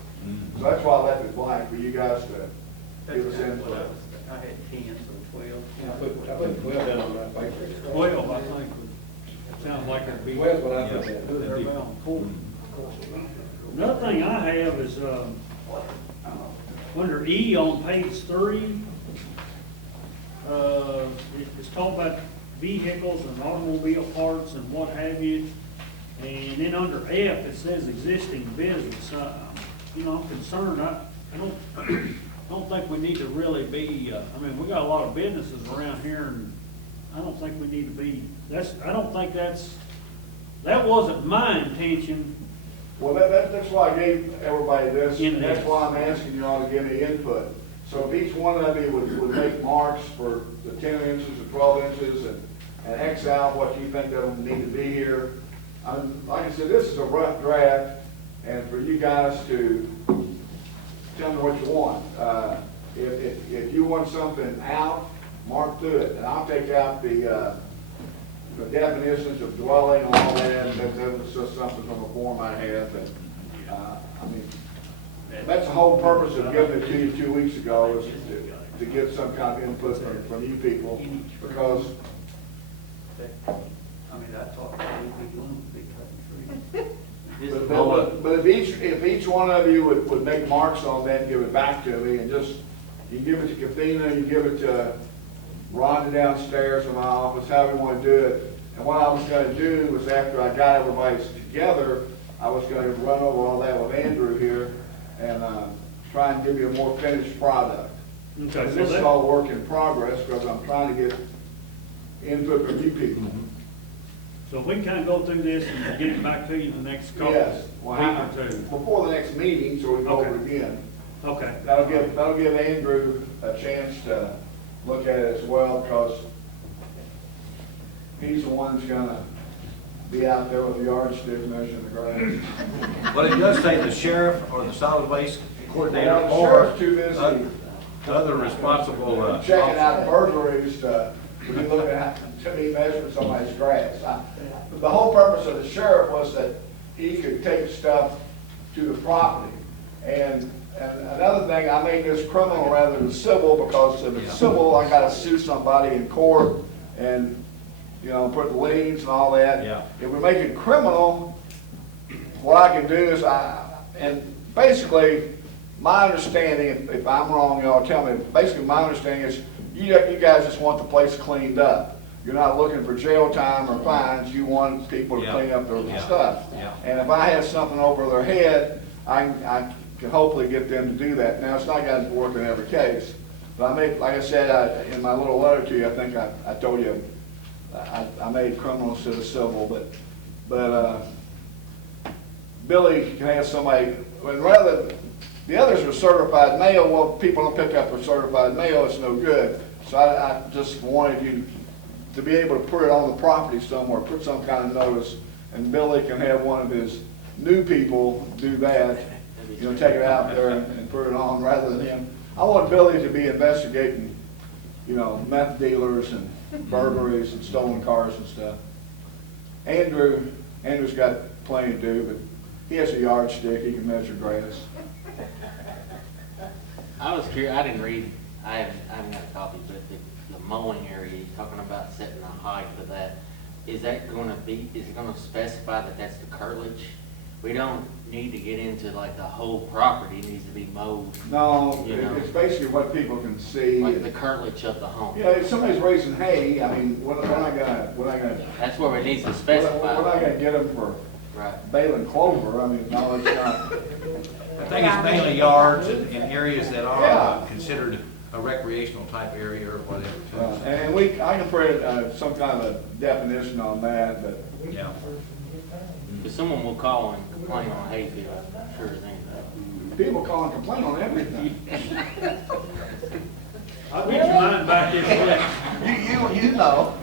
So that's why I left it blank, for you guys to give us input. I had 10, so 12. I put 12 down on that paper. 12, I think, would sound like it'd be. 12 what I put down. They're about court. Another thing I have is, under E on page 3, it's talking about vehicles and automobile parts and what have you. And then under F, it says existing business. You know, I'm concerned, I don't think we need to really be, I mean, we got a lot of businesses around here, and I don't think we need to be, I don't think that wasn't my intention. Well, that's why I gave everybody this, and that's why I'm asking you all to give me input. So if each one of you would make marks for the 10 inches or 12 inches and X out what you think that'll need to be here. Like I said, this is a rough draft, and for you guys to tell me what you want. If you want something out, mark through it, and I'll take out the definitions of dwelling and all that, that was just something from a form I had, but, I mean, that's the whole purpose of giving it to you 2 weeks ago, is to get some kind of input from you people, because I mean, I thought we'd be doing a big cutting trees. but if each one of you would make marks on that and give it back to me, and just, you give it to Kathina, you give it to Rhonda downstairs in my office, however you want to do it. And what I was going to do was, after I got everybody together, I was going to run over all that with Andrew here and try and give you a more finished product. Okay, And this is all work in progress, because I'm trying to get input from you people. So we can kind of go through this and get it back to you in the next couple, Yes, week or two. before the next meeting, so we go over it Okay. again. Okay. That'll give Andrew a chance to look at it as well, because he's the one that's gonna be out there with the yardstick measuring the grass. But it does say the sheriff or the solid waste coordinator Well, the or sheriff's too busy other responsible, checking out burglaries to be looking at, to be measuring somebody's grass. The whole purpose of the sheriff was that he could take stuff to the property. And another thing, I made this criminal rather than civil, because if it's civil, I gotta sue somebody in court and, you know, put liens and all that. Yeah. If we make it criminal, what I can do is and basically, my understanding, if I'm wrong, y'all tell me, basically my understanding is you guys just want the place cleaned up. You're not looking for jail time or fines, you want people to clean up their stuff. Yeah. And if I have something over their head, I can hopefully get them to do that. Now, it's not got to work in every case, but like I said, in my little letter to you, I think I told you, I made criminal instead of civil, but Billy can have somebody, and rather, the others are certified mail. Well, people don't pick up their certified mail, it's no good. So I just wanted you to be able to put it on the property somewhere, put some kind of notice, and Billy can have one of his new people do that, you know, take it out there and put it on, rather than him. I want Billy to be investigating, you know, meth dealers and burglaries and stolen cars and stuff. Andrew's got plenty to do, but he has a yardstick, he can measure grass. I was curious, I didn't read, I haven't got a copy, but the mowing area, you're talking about setting the height of that. Is it gonna specify that that's the curtilage? We don't need to get into like the whole property needs to be mowed. No, you know, it's basically what people can see. like the curtilage of the home. Yeah, if somebody's raising hay, I mean, we're not gonna. That's where it needs to specify. We're not gonna get them for baling clover, I mean, no, it's not. I think it's mainly yards and areas that are considered a recreational type area or whatever. Too. And I can put some kind of a definition on that, but. Yeah. Because someone will call and complain on hayfield, I'm sure thing. People call and complain on everything. I'll get your mind back this week. You know.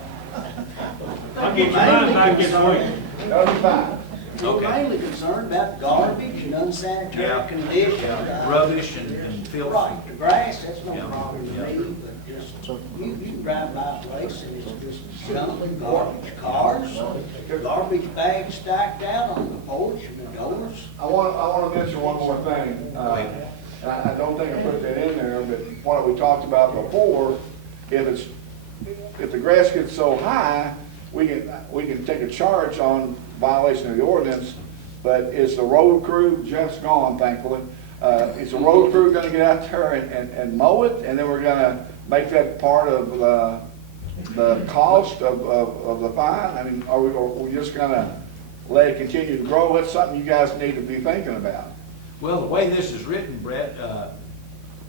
I'll get your mind back this week. That'll be fine. We're mainly concerned about garbage and unsanitary conditions. Rubbish and filth. Right, the grass, that's no Yeah. problem to me, but just, you can drive by a place and it's just dumping garbage, cars, garbage bags stacked out on the porch and the doors. I want to mention one more thing. And I don't think I put that in there, but what we talked about before, if the grass gets so high, we can take a charge on violation of the ordinance. But is the road crew, Jeff's gone thankfully, is the road crew gonna get out there and mow it? And then we're gonna make that part of the cost of the fine? I mean, are we just gonna let it continue to grow? That's something you guys need to be thinking about. Well, the way this is written, Brett,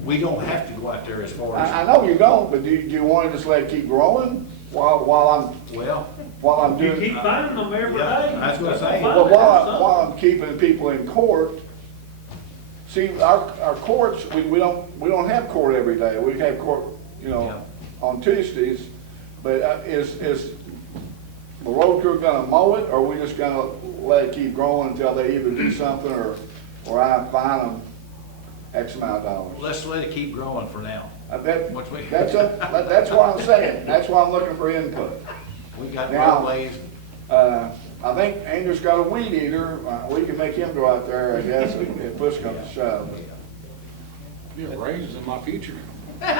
we don't have to go out there as far as. I know you don't, but do you want to just let it keep growing while I'm doing? You keep finding them every day. I was gonna say. Well, while I'm keeping people in court, see, our courts, we don't have court every day. We have court, you know, on Tuesdays. But is the road crew gonna mow it, or are we just gonna let it keep growing until they either do something or I fine them X amount of dollars? Let's let it keep growing for now. That's what I'm saying. That's why I'm looking for input. We got Now, roadways. I think Andrew's got a weed eater. We can make him go out there, I guess, if push comes to shove. Be a raises in my future. Yeah,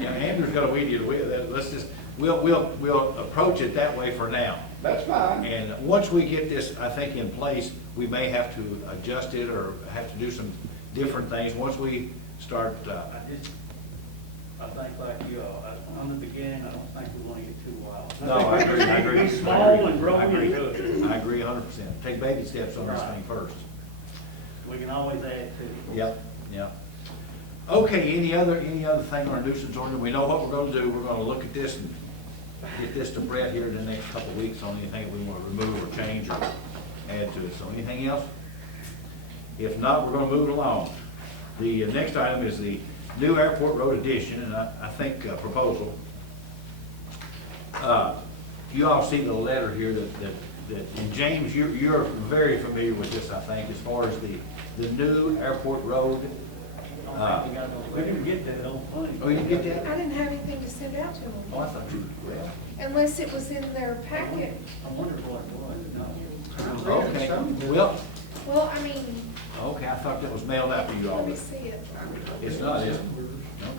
Andrew's got a weed eater. Let's just, we'll approach it that way for now. That's fine. And once we get this, I think, in place, we may have to adjust it or have to do some different things. Once we start, I think like you, on the beginning, I don't think we want to get too wild. no, I agree. Be small and growing and good. I agree 100%. Take baby steps on this thing first. We can always add to it. Yep, yep. Okay, any other thing on our nuisance ordinance? We know what we're gonna do. We're gonna look at this and get this to Brett here in the next couple of weeks on anything we wanna remove or change or add to it. So anything else? If not, we're gonna move along. The next item is the new airport road addition, and I think proposal. You all see the letter here that and James, you're very familiar with this, I think, as far as the new airport road. We didn't get that on plane. Oh, you didn't get that? I didn't have anything to send out to them, Oh, I thought you would. unless it was in their packet. I wonder what it was. No. Okay, Well, I mean, okay, I thought that was mailed out to you all. let me see it. It's not, is it?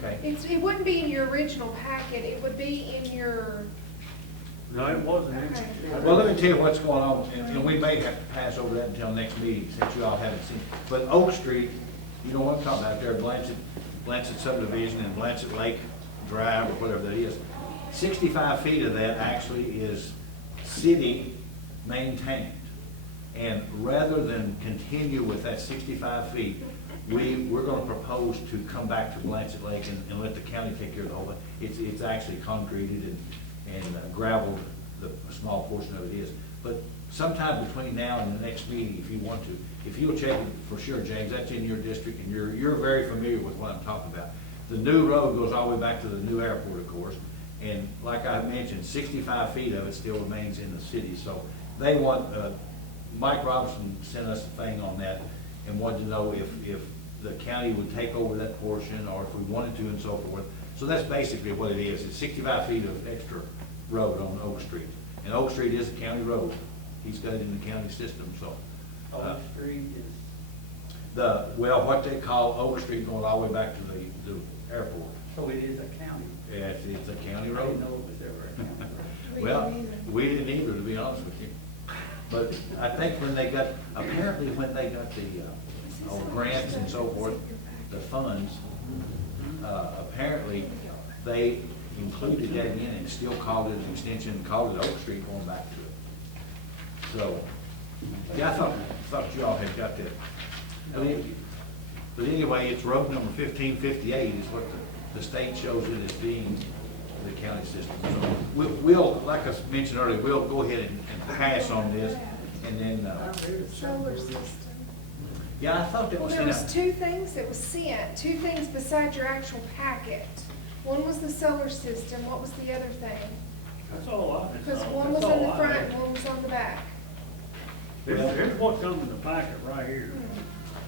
Okay. It wouldn't be in your original packet, it would be in your, No, it wasn't. okay. Well, let me tell you what's going on, and we may have to pass over that until next meeting, since you all haven't seen. But Oak Street, you know what I'm talking about there, Blanchett subdivision and Blanchett Lake Drive, or whatever that is. 65 feet of that actually is city maintained. And rather than continue with that 65 feet, we're gonna propose to come back to Blanchett Lake and let the county take care of the whole thing. It's actually concreted and gravelled, the small portion of it is. But sometime between now and the next meeting, if you want to, if you'll check it for sure, James, that's in your district, and you're very familiar with what I'm talking about. The new road goes all the way back to the new airport, of course, and like I mentioned, 65 feet of it still remains in the city. So they want, Mike Robinson sent us a thing on that and wanted to know if the county would take over that portion or if we wanted to and so forth. So that's basically what it is. It's 65 feet of extra road on Oak Street. And Oak Street is a county road. He's got it in the county system, so. Oak Street is. What they call Oak Street going all the way back to the airport. So it is a county. Yeah, it's a county I road. didn't know it was ever a county road. Well, we didn't either, to be honest with you. But I think apparently when they got the grants and so forth, the funds, apparently they included that in and still called it an extension and called it Oak Street going back to it. So, yeah, I thought you all had got that. But anyway, it's road number 1558 is what the state shows it as being the county system. So we'll, like I mentioned earlier, we'll go ahead and pass on this, and then, Solar system. yeah, I thought that Well, was there in was two things that was sent, two things besides your actual packet. One was the solar system, what was the other thing? That's all I. Because one was in the front and one was on the back. Here's what comes in the packet right here.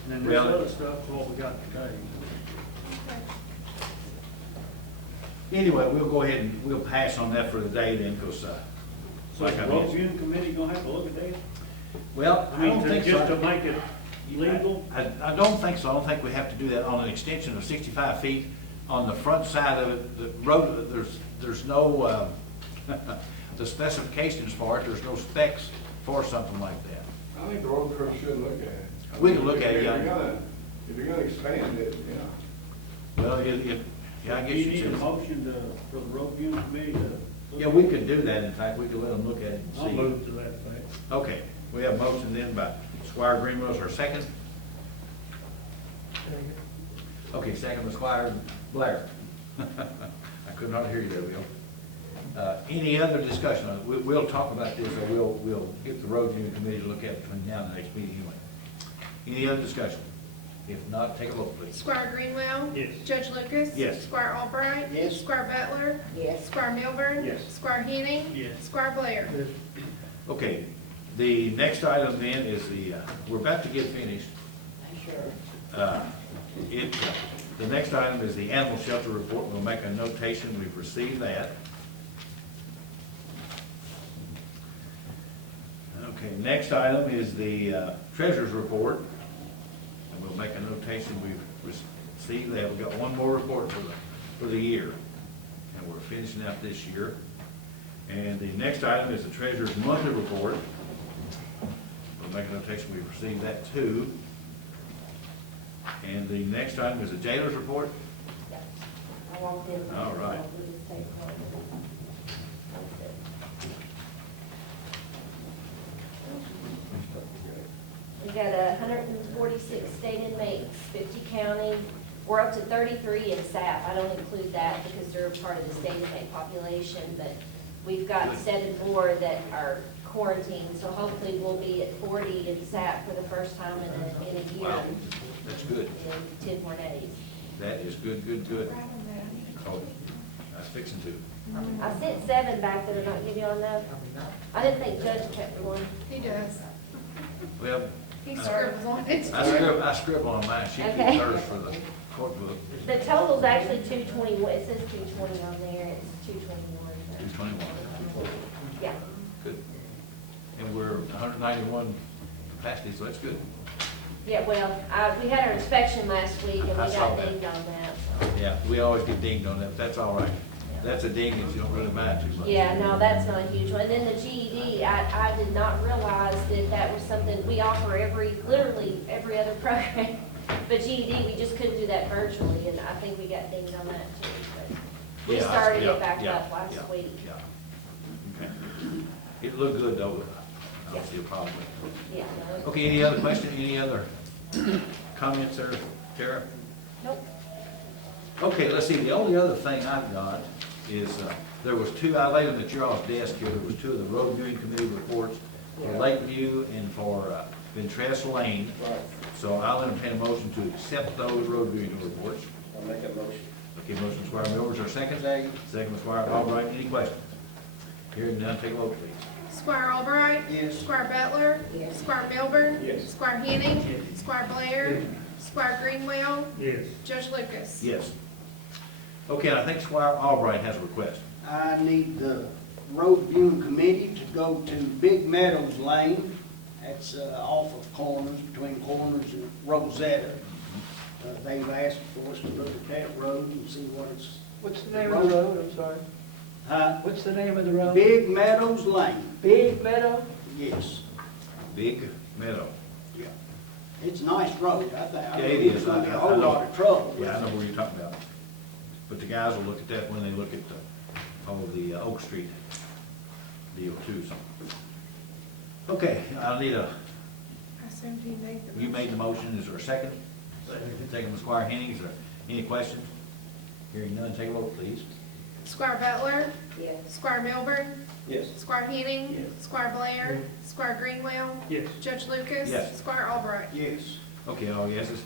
And then this Well- other stuff's what we got today. Anyway, we'll go ahead and we'll pass on that for the day then, because, So like the I road mentioned. viewing committee gonna have to look at that? Well, I don't think so. Just to make it legal? I don't think so. I don't think we have to do that on an extension of 65 feet. On the front side of it, the road, there's no, the specifications for it, there's no specs for something like that. I think the road crew should look at it. We can look at it, yeah. If you're gonna expand it, yeah. Well, yeah, I guess You you need a should. motion for the road viewing committee to. Yeah, we could do that. In fact, we could let them look at it and see. I'll move to that effect. Okay, we have a motion then by Squire Greenwell, our second. Okay, second by Squire Blair. I could not hear you there, Bill. Any other discussion on it? We'll talk about this, or we'll get the road viewing committee to look at it between now and the next meeting anyway. Any other discussion? If not, take a look, please. Squire Greenwell. Yes. Judge Lucas. Yes. Squire Albright. Yes. Squire Butler. Yes. Squire Milburn. Yes. Squire Henning. Yes. Squire Blair. Okay, the next item then is we're about to get finished. Sure. The next item is the animal shelter report. We'll make a notation, we've received that. next item is the treasurer's report. And we'll make a notation we've received that. We've got one more report for the year. And we're finishing out this year. And the next item is the treasurer's monthly report. We'll make a notation we've received that too. And the next item is the jailer's report. I walked in. All right. We got 146 state inmates, 50 county. We're up to 33 in SAP. I don't include that because they're part of the state inmate population, but we've got 7 more that are quarantined, so hopefully we'll be at 40 in SAP for the first time in a year. Wow, that's good. In 10 more days. That is good, good, good. Oh, I was fixing to. I sent 7 back that are not giving y'all enough. I didn't think Judge kept one. He does. Well, He scribbles on it. I scribble on mine. She Okay. keeps hers for the court book. The total's actually 221. It says 220 on there. It's 221. 221. Yeah. Good. And we're 191 capacity, so that's good. Yeah, well, we had our inspection last week and we I saw got that. dinged on that. So. Yeah, we always get dinged on that, but that's all right. That's a ding that you don't really mind too much. Yeah, no, that's not a huge one. And then the GED, I did not realize that that was something we offer literally every other program. But GED, we just couldn't do that virtually, and I think we got dinged on that too. But we Yeah, started yeah, it back yeah, up last yeah, week. Yeah. Okay. It looked good though. I don't see a problem with it. Yeah. No, Okay, any other question, any other comments there, Tara? Nope. Okay, let's see, the only other thing I've got is, there was 2, I laid them at your all's desk here, there was 2 of the road viewing committee reports for Lakeview and for Ventress Lane. Right. So I'll entertain a motion to accept those road viewing reports. I'll make a motion. Okay, motion Squire Mills, or second? Second. Second, Squire Albright, any questions? Hearing none, take a vote, please. Squire Albright. Yes. Squire Butler. Yes. Squire Milburn. Yes. Squire Henning. Squire Blair. Squire Greenwell. Yes. Judge Lucas. Yes. Okay, and I think Squire Albright has a request. I need the road viewing committee to go to Big Meadows Lane. That's off of Corners, between Corners and Rosetta. They've asked for us to look at that road and see what it's. What's the name of the road, I'm sorry? What's the name of the road? Big Meadows Lane. Big Meadow? Yes. Big Meadow. Yeah. It's a nice road, I think. Yeah, I it think is. It's gonna be a I whole know. lot of trouble. Yeah, I know where you're talking about. But the guys will look at that when they look at the Oak Street deal too, so. Okay, I'll need I assumed he made the. you made the motion, is there a second? Second, Squire Henning, is there any questions? Hearing none, take a vote, please. Squire Butler. Yes. Squire Milburn. Yes. Squire Henning. Squire Blair. Squire Greenwell. Yes. Judge Lucas. Yes. Squire Albright. Yes. Okay, all yeses.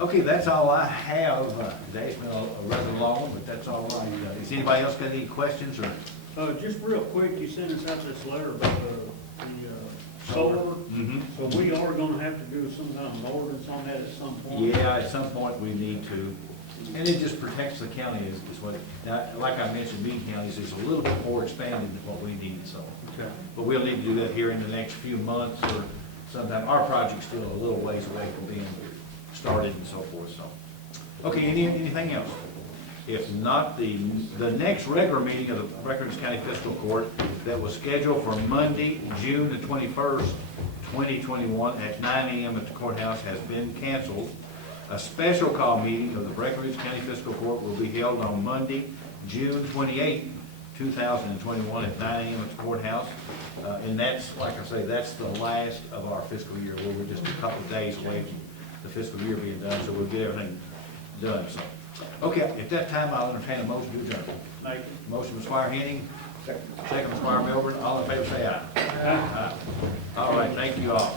Okay, that's all I have. Today's been a rather long one, but that's all right. Is anybody else got any questions or? Just real quick, you sent us out this letter about the solar. Mm-hmm. So we are gonna have to do some kind of ordinance on that at some point. Yeah, at some point we need to, and it just protects the county is what, now, like I mentioned, Meade counties is a little bit more expanded than what we need, so. Okay. But we'll need to do that here in the next few months or sometime. Our project's still a little ways away from being started and so forth, so. Okay, anything else? If not, the next regular meeting of the Breckinridge County Fiscal Court that was scheduled for Monday, June the 21st, 2021 at 9 a.m. at the courthouse has been canceled. A special call meeting of the Breckinridge County Fiscal Court will be held on Monday, June 28th, 2021 at 9 a.m. at the courthouse. And that's, like I say, that's the last of our fiscal year. We're just a couple of days away from the fiscal year being done, so we'll get everything done. So, okay, at that time, I'll entertain a motion to adjourn. Thank you. Motion by Squire Henning, second by Squire Milburn. All in favor, say aye. Aye. All right, thank you all.